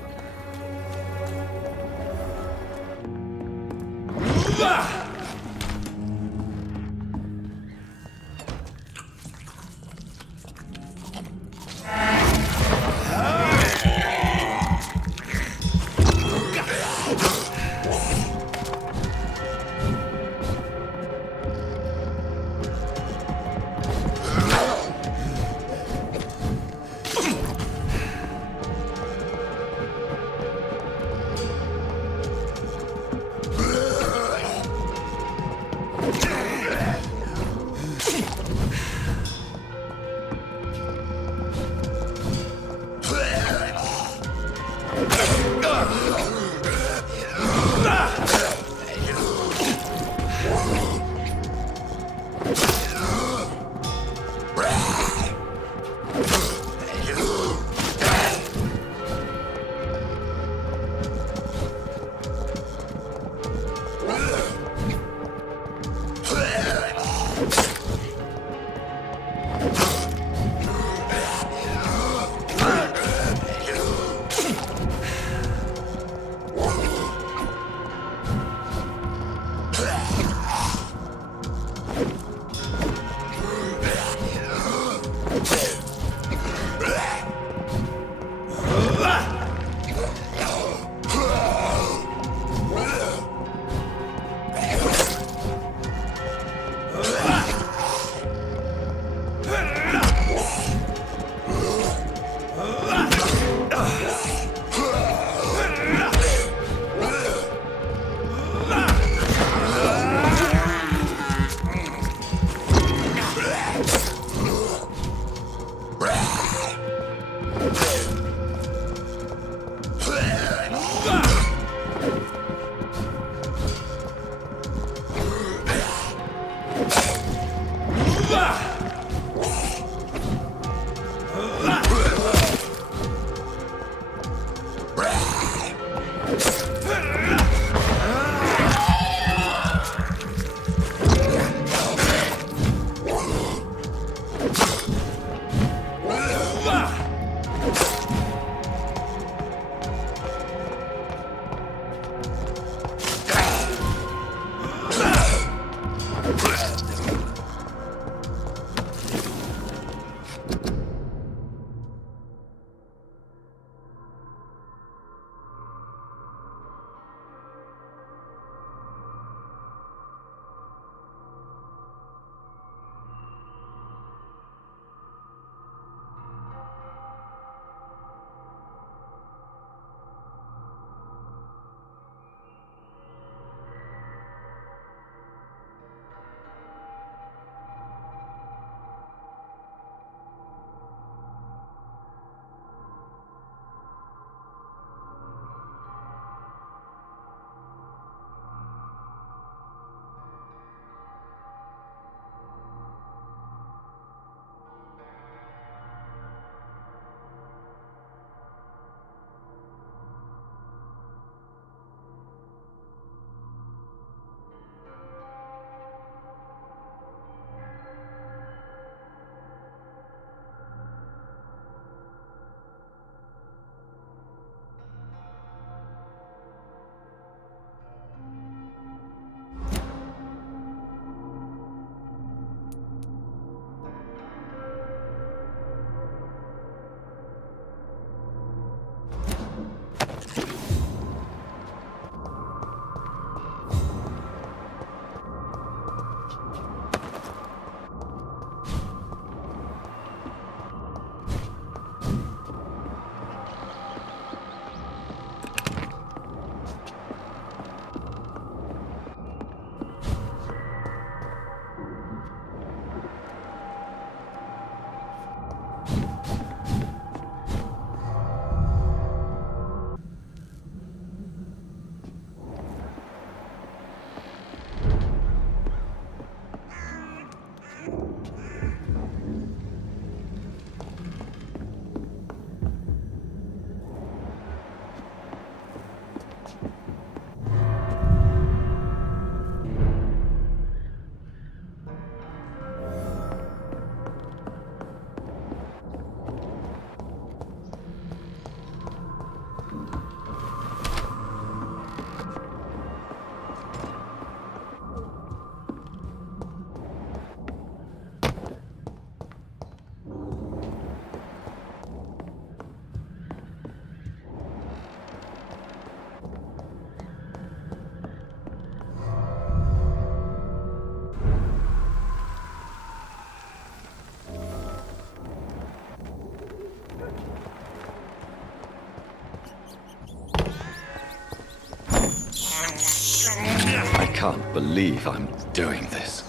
I can't believe I'm doing this.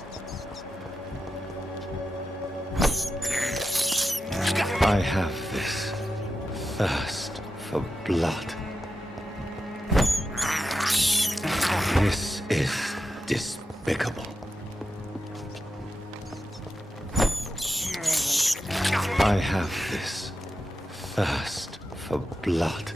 I have this thirst for blood. This is despicable. I have this thirst for blood.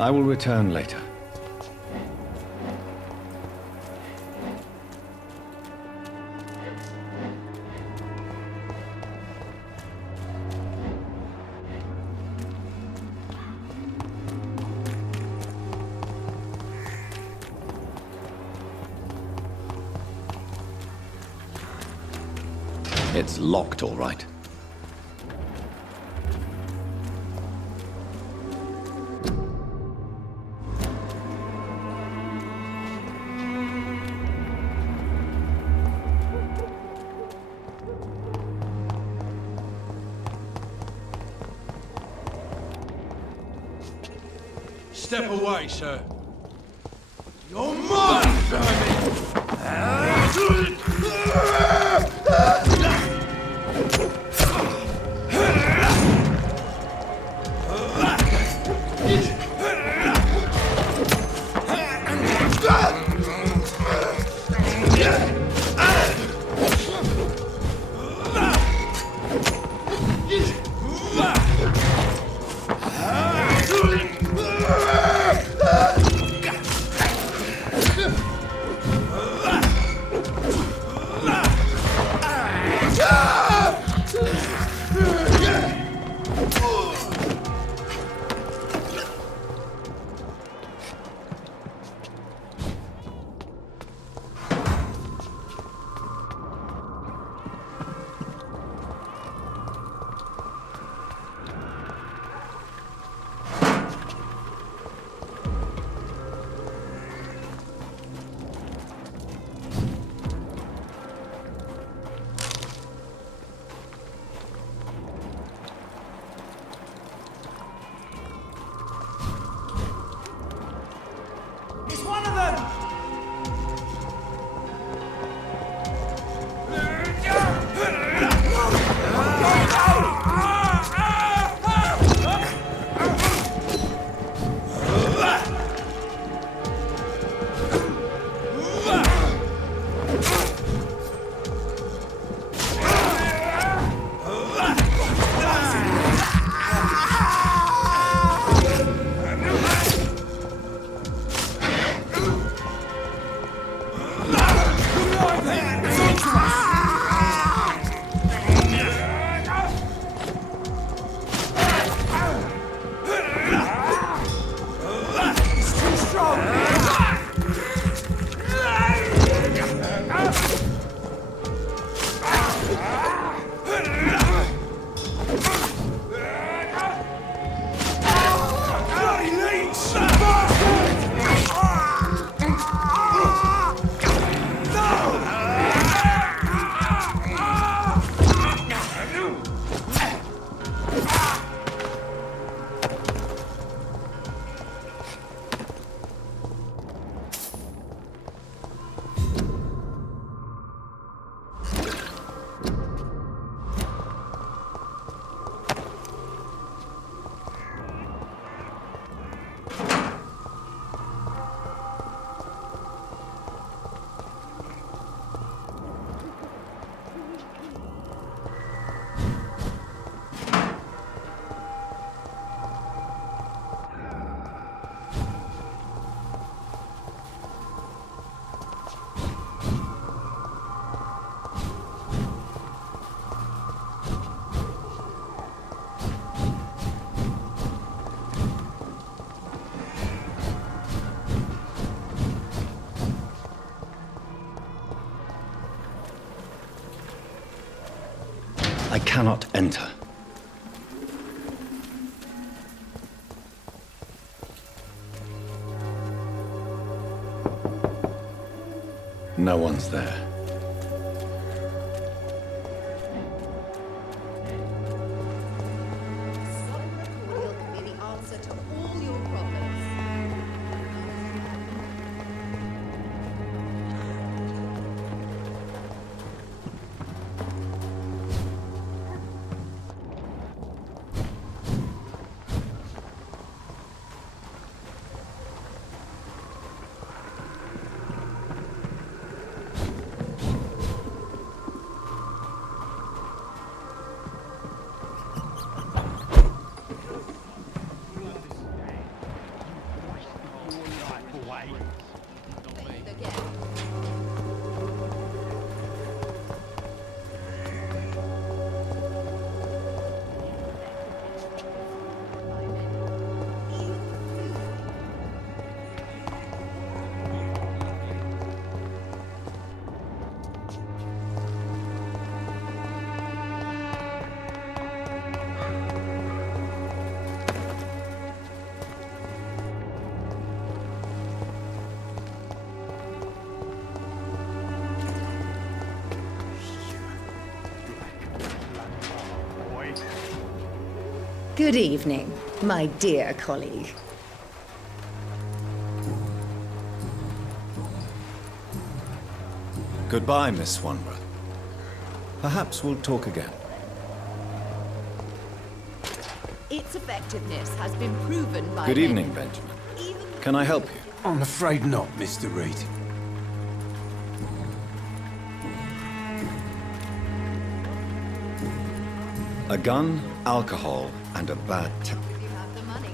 I will return later. It's locked, all right. Step away, sir. You're mine, It's one of them! I cannot enter. No one's there. Good evening, my dear colleague. Goodbye, Miss Swanborough. Perhaps we'll talk again. Its effectiveness has been proven by... Good evening, Benjamin. Can I help you? I'm afraid not, Mr. Reid. A gun, alcohol, and a bad temper. You have the money.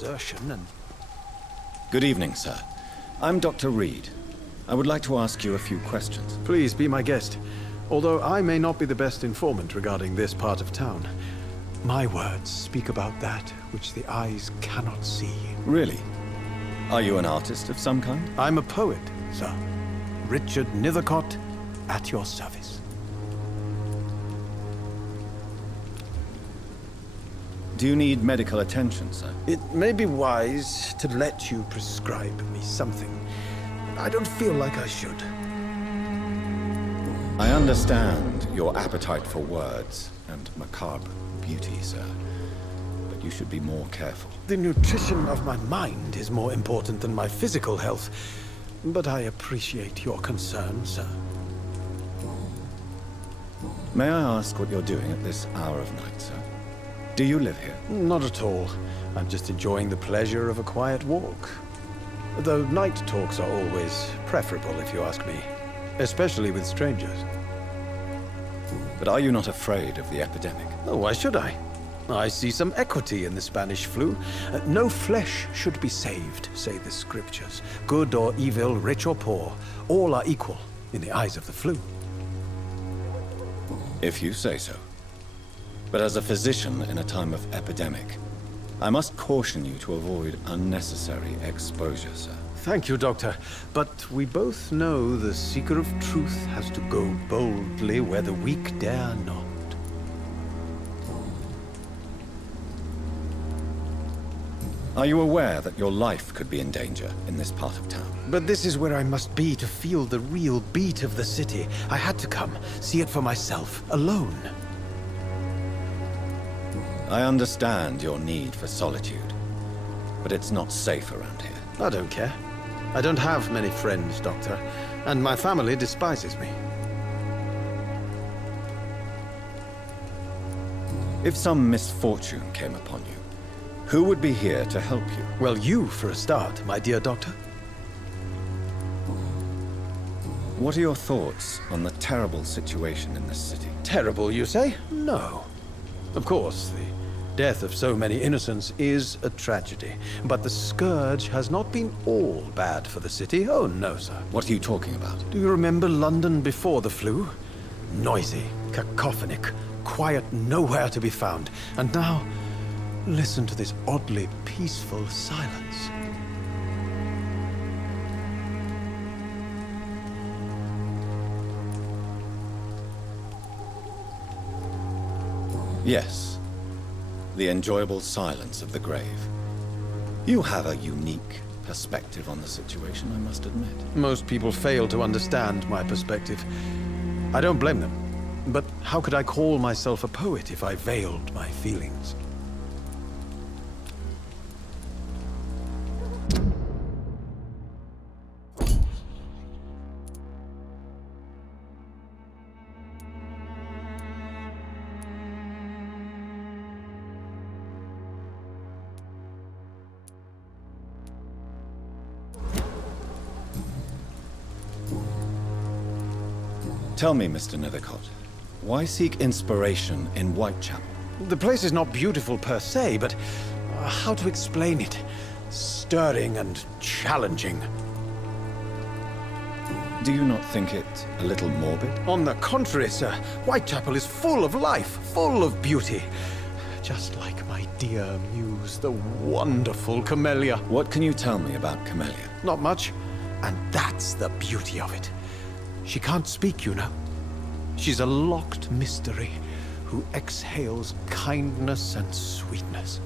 desertion and... Good evening, sir. I'm Dr. Reid. I would like to ask you a few questions. Please be my guest. Although I may not be the best informant regarding this part of town, my words speak about that which the eyes cannot see. Really? Are you an artist of some kind? I'm a poet, sir. Richard Nethercott, at your service. Do you need medical attention, sir? It may be wise to let you prescribe me something. I don't feel like I should. I understand your appetite for words and macabre beauty, sir. But you should be more careful. The nutrition of my mind is more important than my physical health. But I appreciate your concern, sir. May I ask what you're doing at this hour of night, sir? Do you live here? Not at all. I'm just enjoying the pleasure of a quiet walk. Though night talks are always preferable, if you ask me. Especially with strangers. But are you not afraid of the epidemic? Oh, why should I? I see some equity in the Spanish flu. No flesh should be saved, say the scriptures. Good or evil, rich or poor, all are equal in the eyes of the flu. If you say so. But as a physician in a time of epidemic, I must caution you to avoid unnecessary exposure, sir. Thank you, Doctor. But we both know the seeker of truth has to go boldly where the weak dare not. Are you aware that your life could be in danger in this part of town? But this is where I must be to feel the real beat of the city. I had to come, see it for myself, alone. I understand your need for solitude, but it's not safe around here. I don't care. I don't have many friends, Doctor, and my family despises me. If some misfortune came upon you, who would be here to help you? Well, you, for a start, my dear Doctor. What are your thoughts on the terrible situation in this city? Terrible, you say? No. Of course, the death of so many innocents is a tragedy. But the scourge has not been all bad for the city. Oh, no, sir. What are you talking about? Do you remember London before the flu? Noisy, cacophonic, quiet nowhere to be found. And now, listen to this oddly peaceful silence. Yes. The enjoyable silence of the grave. You have a unique perspective on the situation, I must admit. Most people fail to understand my perspective. I don't blame them. But how could I call myself a poet if I veiled my feelings? Tell me, Mr. Nethercott, why seek inspiration in Whitechapel? The place is not beautiful per se, but how to explain it? Stirring and challenging. Do you not think it a little morbid? On the contrary, sir. Whitechapel is full of life, full of beauty. Just like my dear muse, the wonderful Camellia. What can you tell me about Camellia? Not much, and that's the beauty of it. She can't speak, you know. She's a locked mystery who exhales kindness and sweetness.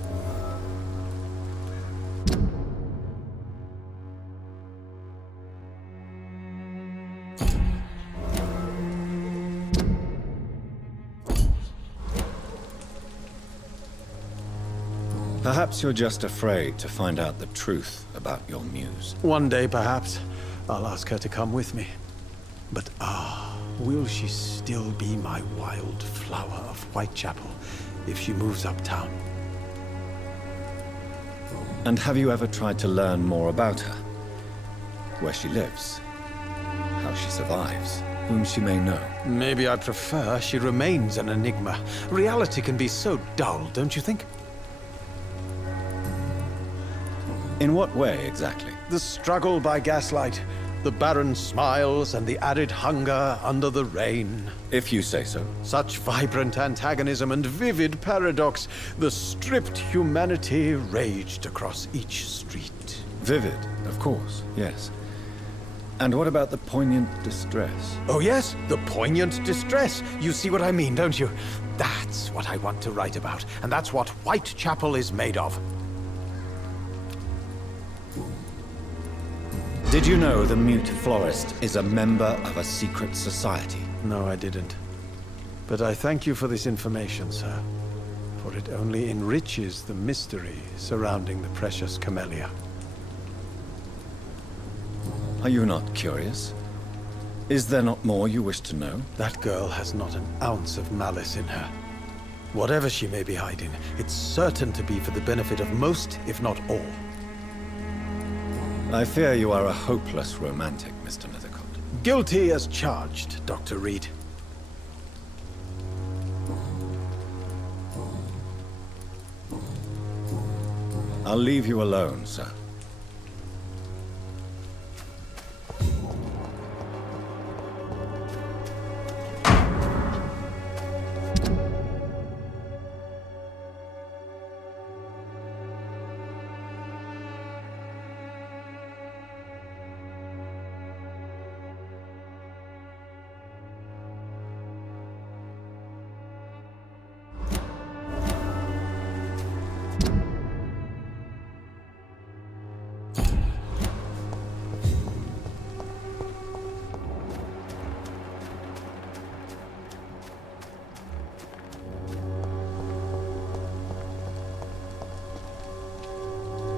Perhaps you're just afraid to find out the truth about your muse. One day, perhaps, I'll ask her to come with me. But will she still be my wild flower of Whitechapel if she moves uptown? And have you ever tried to learn more about her? Where she lives? How she survives? Whom she may know? Maybe I prefer she remains an enigma. Reality can be so dull, don't you think? In what way, exactly? The struggle by gaslight, the barren smiles and the arid hunger under the rain. If you say so. Such vibrant antagonism and vivid paradox, the stripped humanity raged across each street. Vivid, of course, yes. And what about the poignant distress? Oh yes, the poignant distress. You see what I mean, don't you? That's what I want to write about, and that's what Whitechapel is made of. Did you know the mute florist is a member of a secret society? No, I didn't. But I thank you for this information, sir. For it only enriches the mystery surrounding the precious camellia. Are you not curious? Is there not more you wish to know? That girl has not an ounce of malice in her. Whatever she may be hiding, it's certain to be for the benefit of most, if not all. I fear you are a hopeless romantic, Mr. Nethercott. Guilty as charged, Dr. Reid. I'll leave you alone, sir.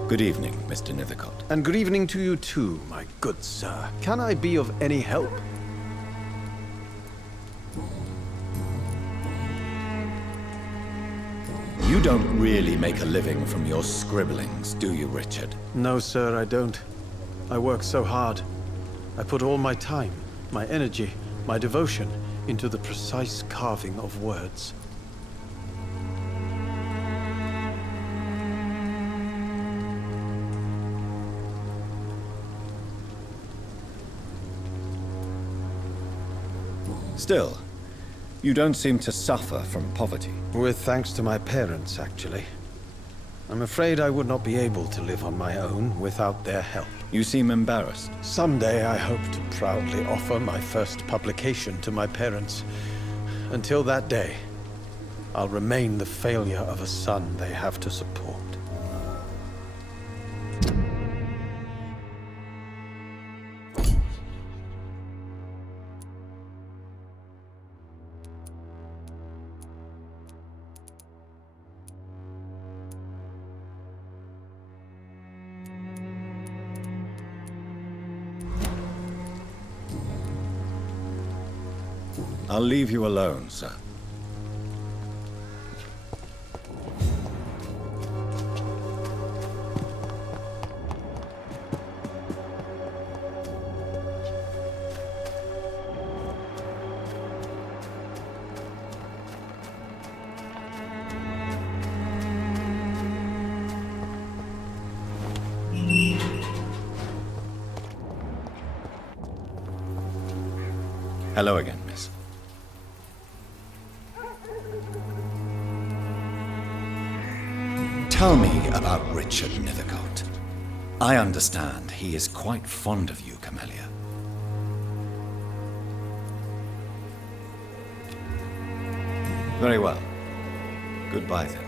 Good evening, Mr. Nethercott. And good evening to you too, my good sir. Can I be of any help? You don't really make a living from your scribblings, do you, Richard? No, sir, I don't. I work so hard. I put all my time, my energy, my devotion into the precise carving of words. Still, you don't seem to suffer from poverty. With thanks to my parents, actually. I'm afraid I would not be able to live on my own without their help. You seem embarrassed. Someday I hope to proudly offer my first publication to my parents. Until that day, I'll remain the failure of a son they have to support. I'll leave you alone, sir. Hello again, miss. Tell me about Richard Nethercott. I understand he is quite fond of you, Camellia. Very well. Goodbye, then.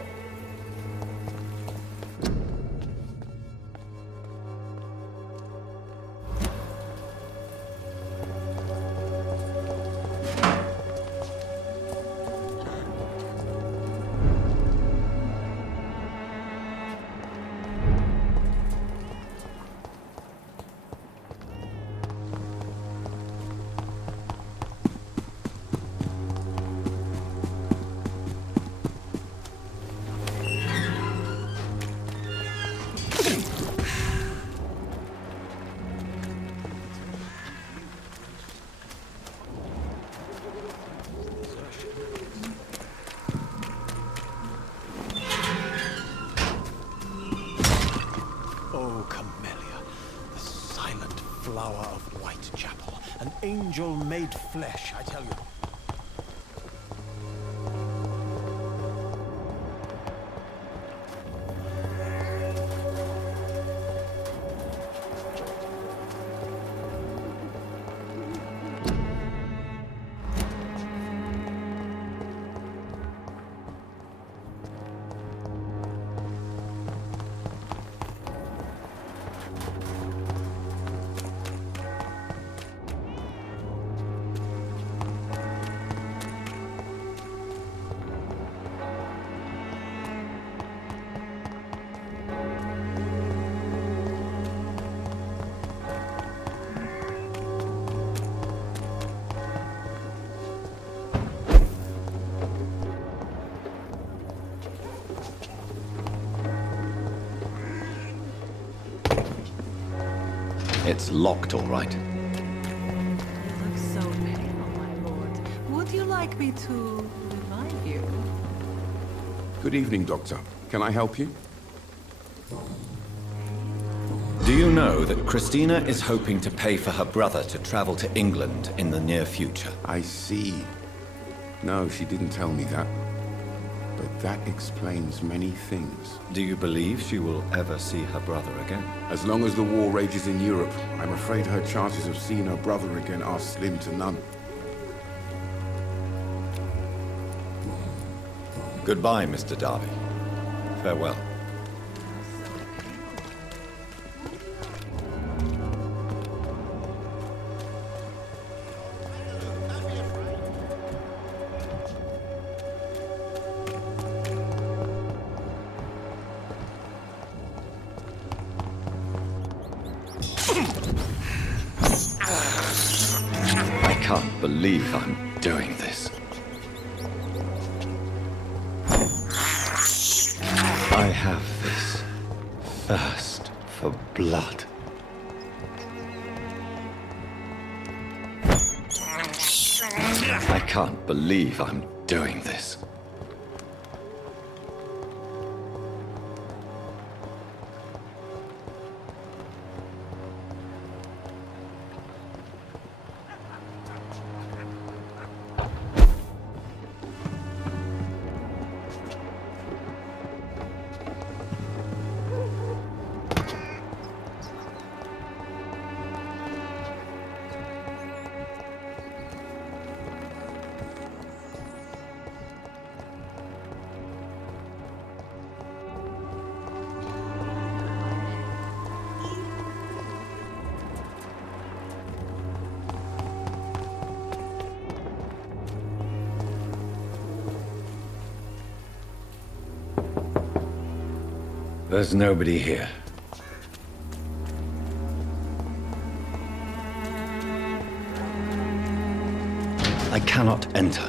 Oh, Camellia, the silent flower of Whitechapel. An angel made flesh, I tell you. It's locked, all right. You look so pale, my lord. Would you like me to revive you? Good evening, Doctor. Can I help you? Do you know that Christina is hoping to pay for her brother to travel to England in the near future? I see. No, she didn't tell me that. But that explains many things. Do you believe she will ever see her brother again? As long as the war rages in Europe, I'm afraid her chances of seeing her brother again are slim to none. Goodbye, Mr. Darby. Farewell. I can't believe I'm doing this. I have this thirst for blood. I can't believe I'm doing this. There's nobody here. I cannot enter.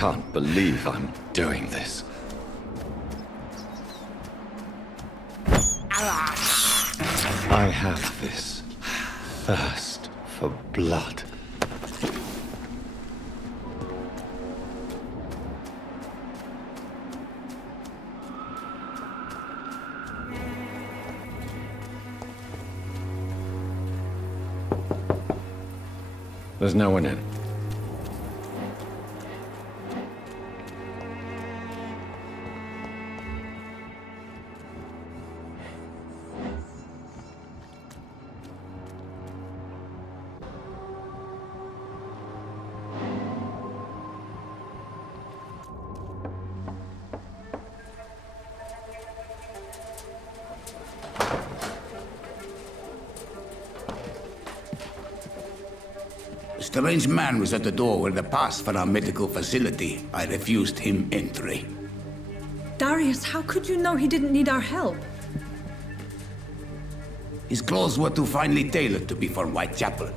can't believe I'm doing this. I have this thirst for blood. There's no one in. A strange man was at the door with a pass for our medical facility. I refused him entry. Darius, how could you know he didn't need our help? His clothes were too finely tailored to be from Whitechapel.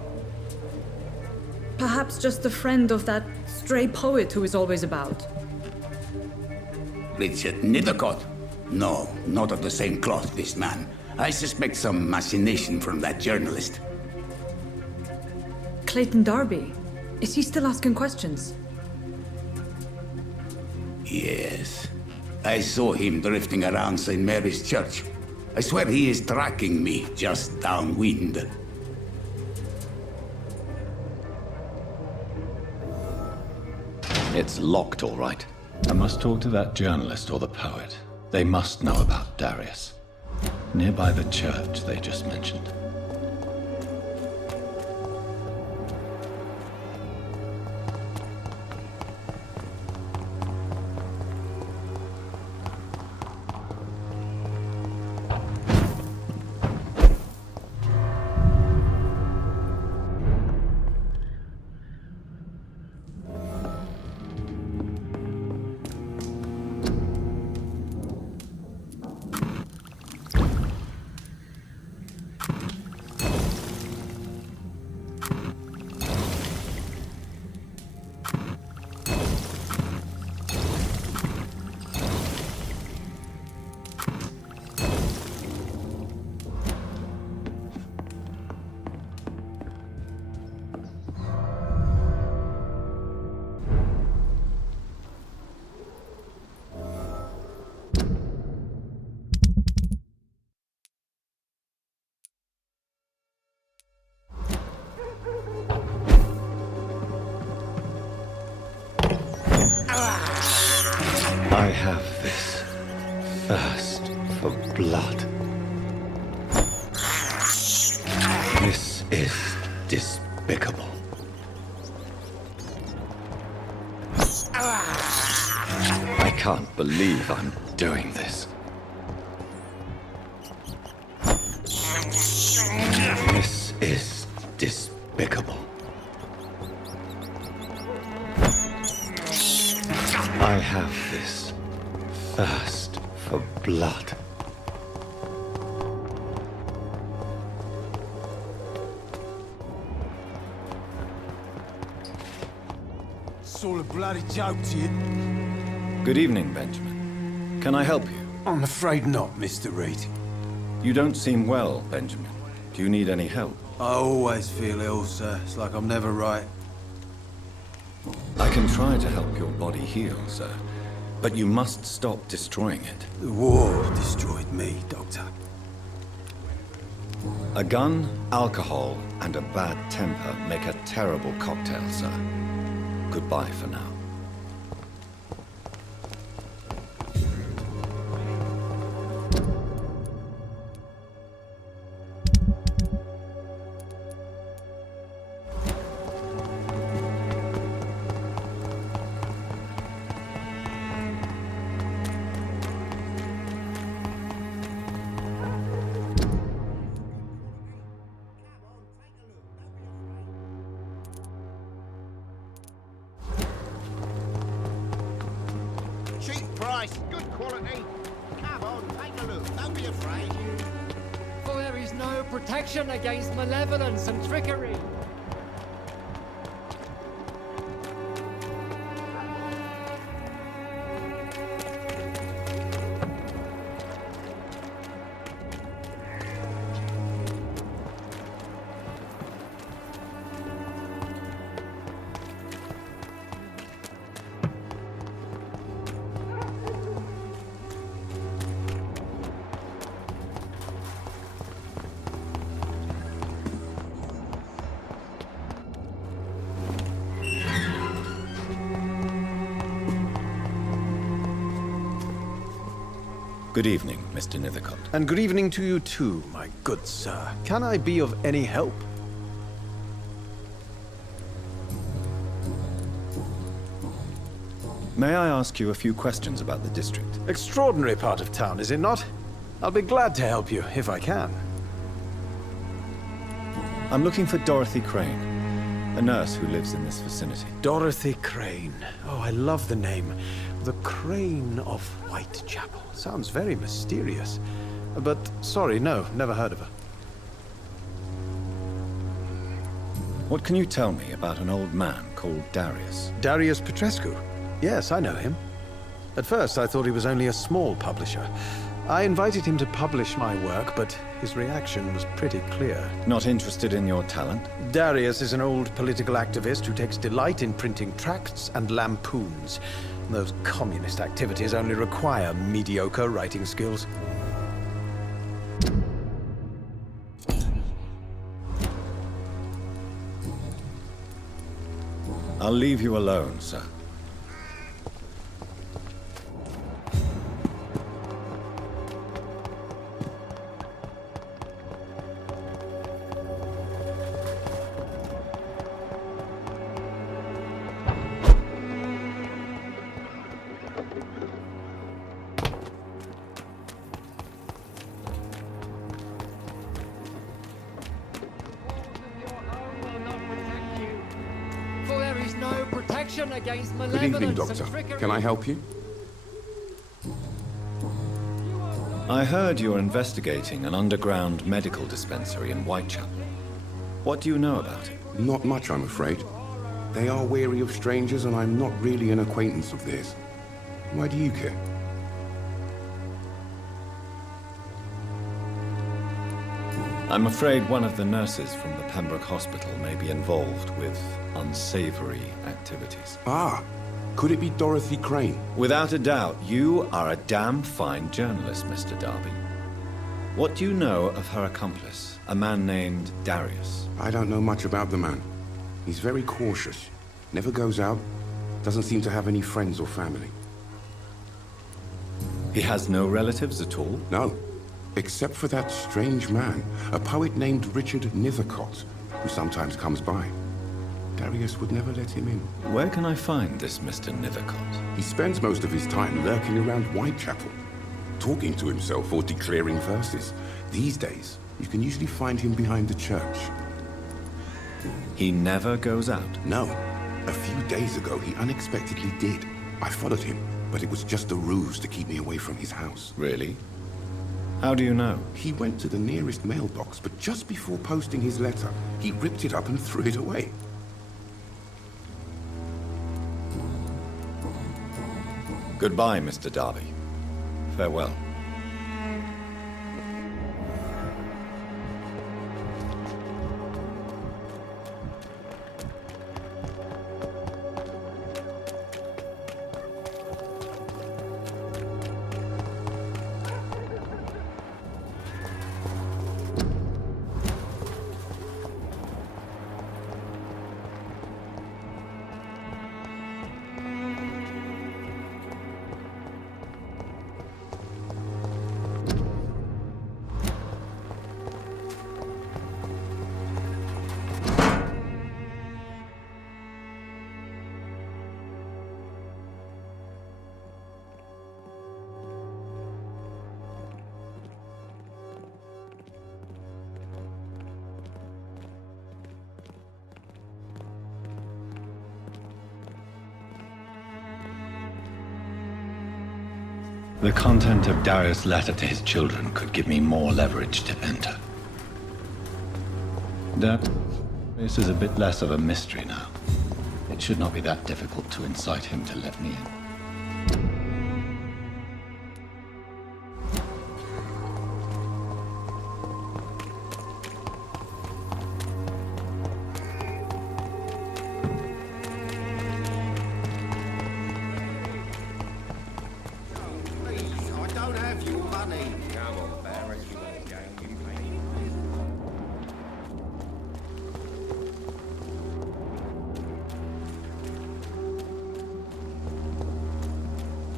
Perhaps just a friend of that stray poet who is always about. Richard Nethercott? No, not of the same cloth, this man. I suspect some machination from that journalist. Clayton Darby. Is he still asking questions? Yes. I saw him drifting around St. Mary's Church. I swear he is tracking me just downwind. It's locked, all right. I must talk to that journalist or the poet. They must know about Darius. Nearby the church they just mentioned. I have this thirst for blood. This is despicable. I can't believe I'm doing this. This is despicable. I have this thirst for blood. It's all a bloody joke to you. Good evening, Benjamin. Can I help you? I'm afraid not, Mr. Reid. You don't seem well, Benjamin. Do you need any help? I always feel ill, sir. It's like I'm never right. I can try to help your body heal, sir. But you must stop destroying it. The war destroyed me, Doctor. A gun, alcohol, and a bad temper make a terrible cocktail, sir. Goodbye for now. Cheap price, good quality. Come on, take a look. Don't be afraid. For there is no protection against malevolence and trickery. Good evening, Mr. Nethercott. And good evening to you too, my good sir. Can I be of any help? May I ask you a few questions about the district? Extraordinary part of town, is it not? I'll be glad to help you, if I can. I'm looking for Dorothy Crane, a nurse who lives in this vicinity. Dorothy Crane. Oh, I love the name. The Crane of Whitechapel. Sounds very mysterious. But, sorry, no, never heard of her. What can you tell me about an old man called Darius? Darius Petrescu? Yes, I know him. At first, I thought he was only a small publisher. I invited him to publish my work, but his reaction was pretty clear. Not interested in your talent? Darius is an old political activist who takes delight in printing tracts and lampoons. Those communist activities only require mediocre writing skills. I'll leave you alone, sir. Against Good evening, Doctor. Can I help you? I heard you're investigating an underground medical dispensary in Whitechapel. What do you know about it? Not much, I'm afraid. They are wary of strangers, and I'm not really an acquaintance of theirs. Why do you care? I'm afraid one of the nurses from the Pembroke Hospital may be involved with unsavory activities. Ah, could it be Dorothy Crane? Without a doubt, you are a damn fine journalist, Mr. Darby. What do you know of her accomplice, a man named Darius? I don't know much about the man. He's very cautious, never goes out, doesn't seem to have any friends or family. He has no relatives at all? No. Except for that strange man, a poet named Richard Nethercott, who sometimes comes by. Darius would never let him in. Where can I find this Mr. Nethercott? He spends most of his time lurking around Whitechapel, talking to himself or declaring verses. These days, you can usually find him behind the church. He never goes out? No. A few days ago, he unexpectedly did. I followed him, but it was just a ruse to keep me away from his house. Really? How do you know? He went to the nearest mailbox, but just before posting his letter, he ripped it up and threw it away. Goodbye, Mr. Darby. Farewell. The content of Darius' letter to his children could give me more leverage to enter. This is a bit less of a mystery now. It should not be that difficult to incite him to let me in.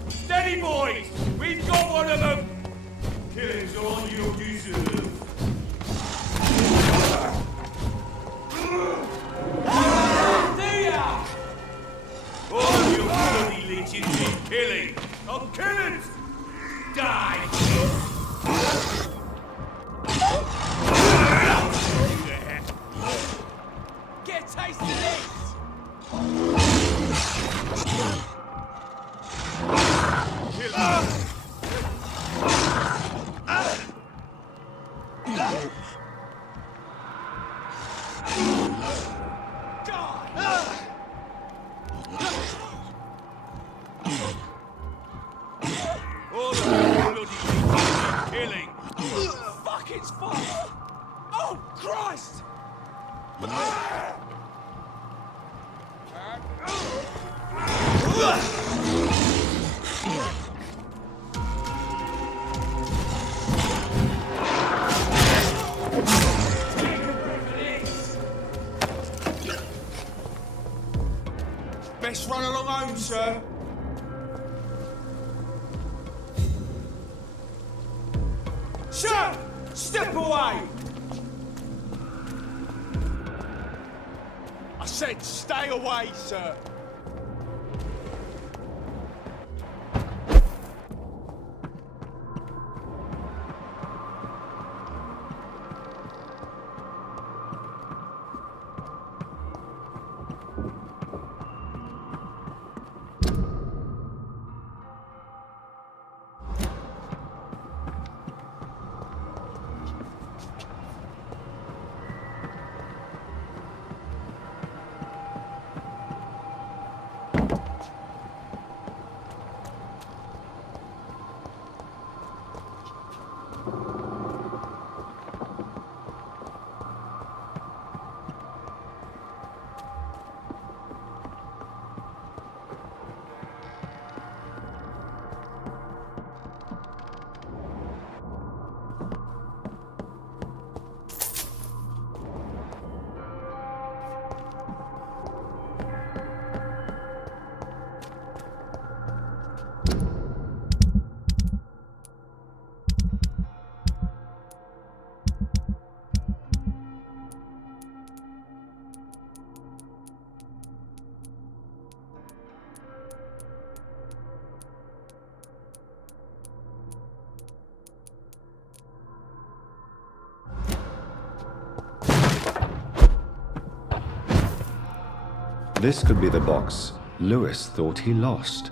Steady, boys! We've got one of them! Killing's all you deserve. All you bloody leeches need killing. I'll kill it! Die! Get a taste of this! All of you bloody leeches need killing. Fuck, it's full! Oh, Christ! Best run along home, sir. Sir! Step away! I said stay away, sir. This could be the box Lewis thought he lost.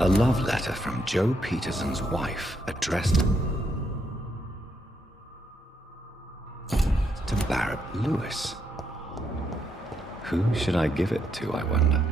A love letter from Joe Peterson's wife, addressed to Barrett Lewis. Who should I give it to, I wonder?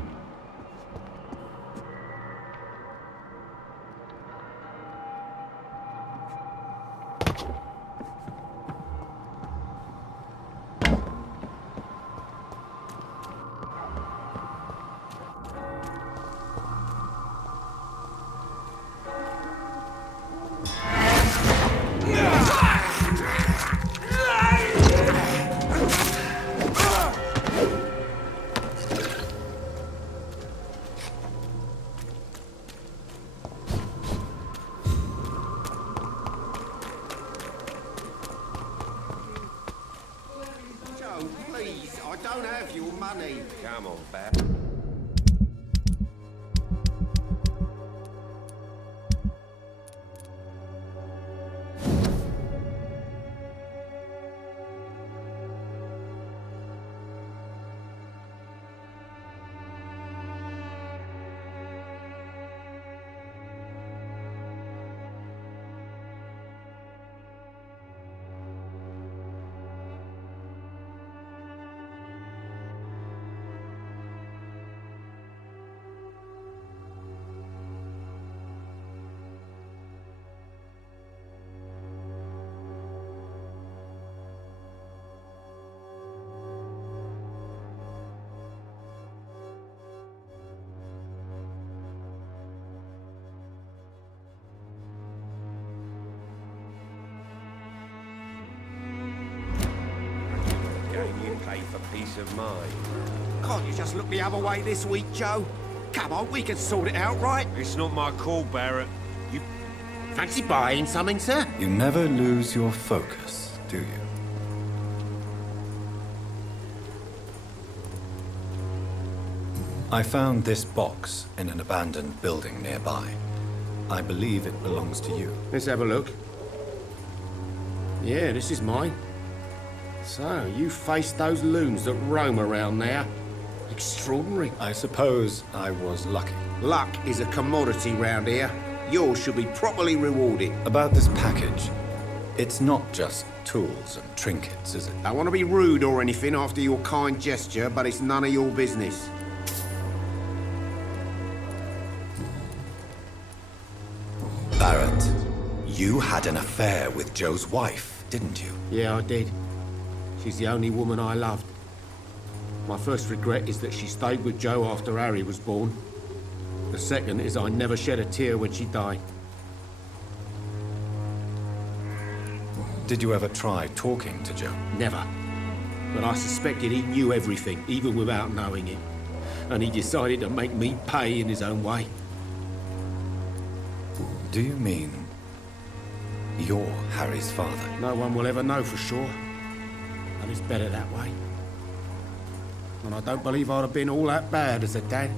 Come on, Bat. for peace of mind. Can't you just look the other way this week, Joe? Come on, we can sort it out, right? It's not my call, Barrett. You fancy buying something, sir? You never lose your focus, do you? I found this box in an abandoned building nearby. I believe it belongs to you. Let's have a look. Yeah, this is mine. So, you faced those loons that roam around there. Extraordinary. I suppose I was lucky. Luck is a commodity round here. Yours should be properly rewarded. About this package, it's not just tools and trinkets, is it? I want to be rude or anything after your kind gesture, but it's none of your business. Barrett, you had an affair with Joe's wife, didn't you? Yeah, I did. She's the only woman I loved. My first regret is that she stayed with Joe after Harry was born. The second is I never shed a tear when she died. Did you ever try talking to Joe? Never. But I suspected he knew everything, even without knowing it. And he decided to make me pay in his own way. Do you mean you're Harry's father? No one will ever know for sure. And it's better that way. And I don't believe I'd have been all that bad as a dad.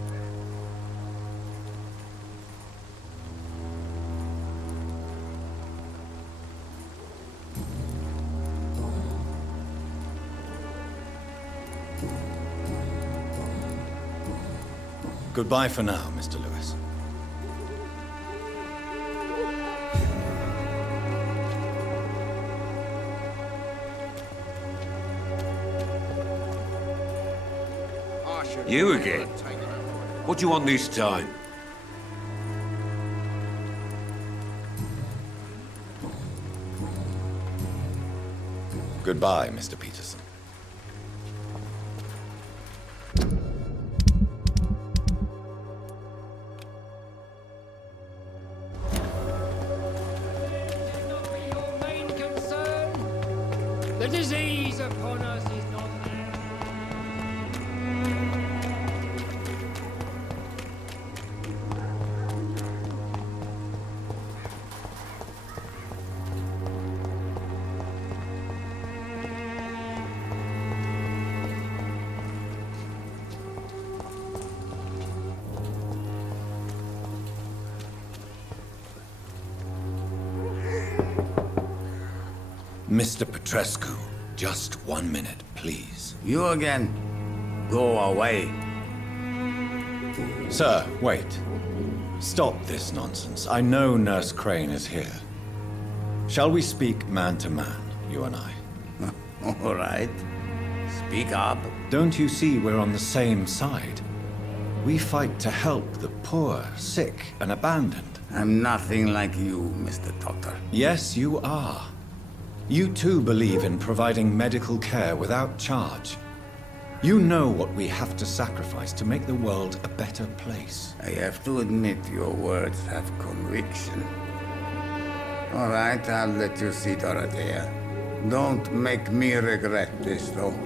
Goodbye for now, Mr. Lewis. You again? What do you want this time? Goodbye, Mr. Peterson. The disease upon us is not there. Mr. Petrescu, just 1 minute, please. You again? Go away. Sir, wait. Stop this nonsense. I know Nurse Crane is here. Shall we speak man to man, you and I? All right. Speak up. Don't you see we're on the same side? We fight to help the poor, sick, and abandoned. I'm nothing like you, Mr. Doctor. Yes, you are. You too believe in providing medical care without charge. You know what we have to sacrifice to make the world a better place. I have to admit your words have conviction. All right, I'll let you see Dorothea. Don't make me regret this, though.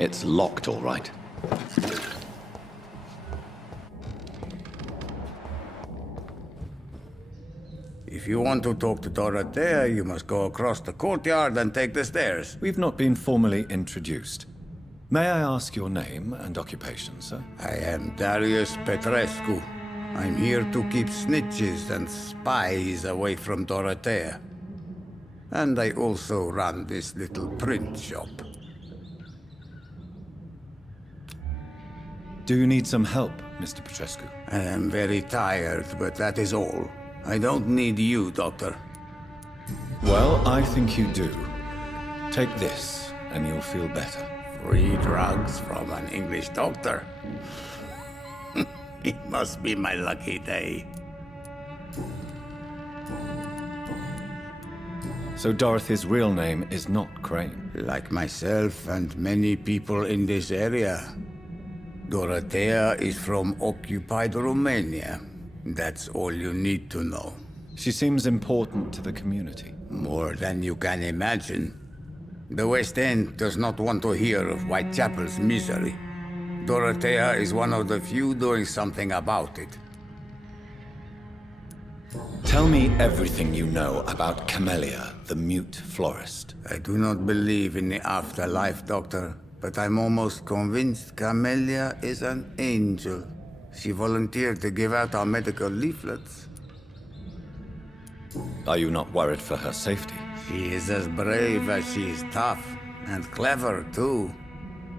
It's locked, all right. If you want to talk to Dorothea, you must go across the courtyard and take the stairs. We've not been formally introduced. May I ask your name and occupation, sir? I am Darius Petrescu. I'm here to keep snitches and spies away from Dorothea. And I also run this little print shop. Do you need some help, Mr. Petrescu? I am very tired, but that is all. I don't need you, Doctor. Well, I think you do. Take this, and you'll feel better. Free drugs from an English doctor. It must be my lucky day. So Dorothy's real name is not Crane? Like myself and many people in this area. Dorothea is from occupied Romania. That's all you need to know. She seems important to the community. More than you can imagine. The West End does not want to hear of Whitechapel's misery. Dorothea is one of the few doing something about it. Tell me everything you know about Camellia, the mute florist. I do not believe in the afterlife, Doctor, but I'm almost convinced Camellia is an angel. She volunteered to give out our medical leaflets. Are you not worried for her safety? She is as brave as she is tough, and clever, too.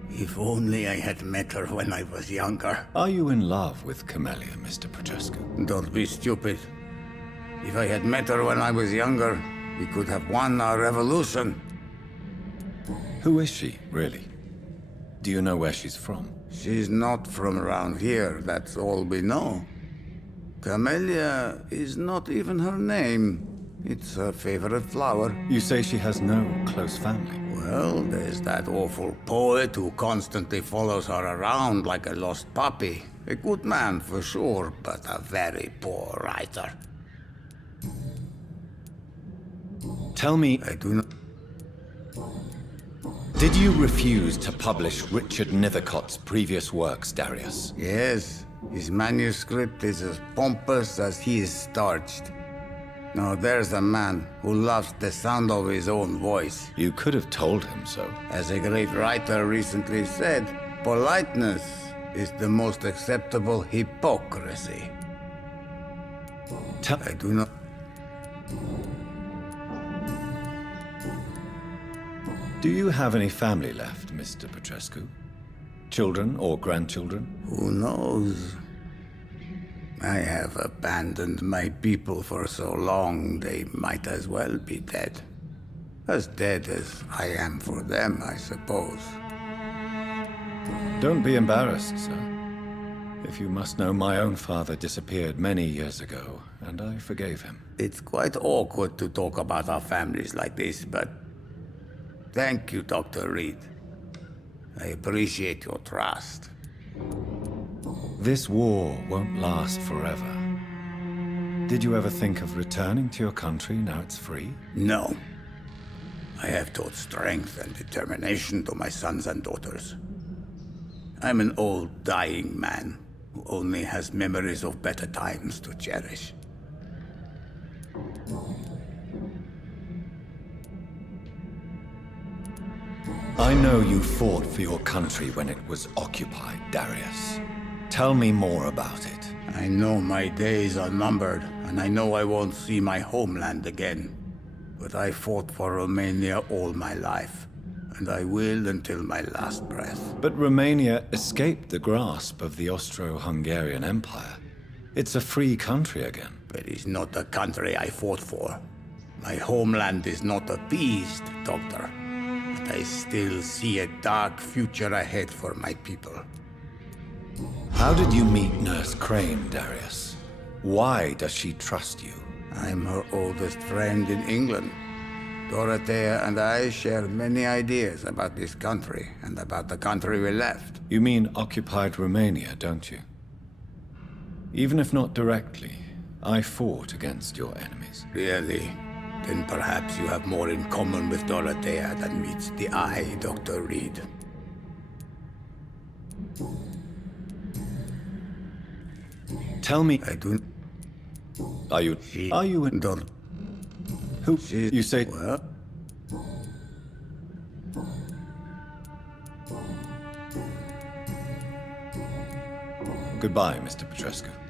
If only I had met her when I was younger. Are you in love with Camellia, Mr. Petrescu? Don't be stupid. If I had met her when I was younger, we could have won our revolution. Who is she, really? Do you know where she's from? She's not from around here, that's all we know. Camellia is not even her name. It's her favorite flower. You say she has no close family? Well, there's that awful poet who constantly follows her around like a lost puppy. A good man for sure, but a very poor writer. Tell me... I do not... Did you refuse to publish Richard Nethercott's previous works, Darius? Yes. His manuscript is as pompous as he is starched. Now there's a man who loves the sound of his own voice. You could have told him so. As a great writer recently said, politeness is the most acceptable hypocrisy. I do not... Do you have any family left, Mr. Petrescu? Children or grandchildren? Who knows? I have abandoned my people for so long, they might as well be dead. As dead as I am for them, I suppose. Don't be embarrassed, sir. If you must know, my own father disappeared many years ago, and I forgave him. It's quite awkward to talk about our families like this, but... Thank you, Dr. Reid. I appreciate your trust. This war won't last forever. Did you ever think of returning to your country now it's free? No. I have taught strength and determination to my sons and daughters. I'm an old, dying man who only has memories of better times to cherish. I know you fought for your country when it was occupied, Darius. Tell me more about it. I know my days are numbered, and I know I won't see my homeland again. But I fought for Romania all my life, and I will until my last breath. But Romania escaped the grasp of the Austro-Hungarian Empire. It's a free country again. But it's not the country I fought for. My homeland is not appeased, Doctor. But I still see a dark future ahead for my people. How did you meet Nurse Crane, Darius? Why does she trust you? I'm her oldest friend in England. Dorothea and I share many ideas about this country and about the country we left. You mean occupied Romania, don't you? Even if not directly, I fought against your enemies. Really? Then perhaps you have more in common with Dorothea than meets the eye, Dr. Reid. tell me... I do... Are you in... Don't... Who? You say... Well... Goodbye, Mr. Petrescu.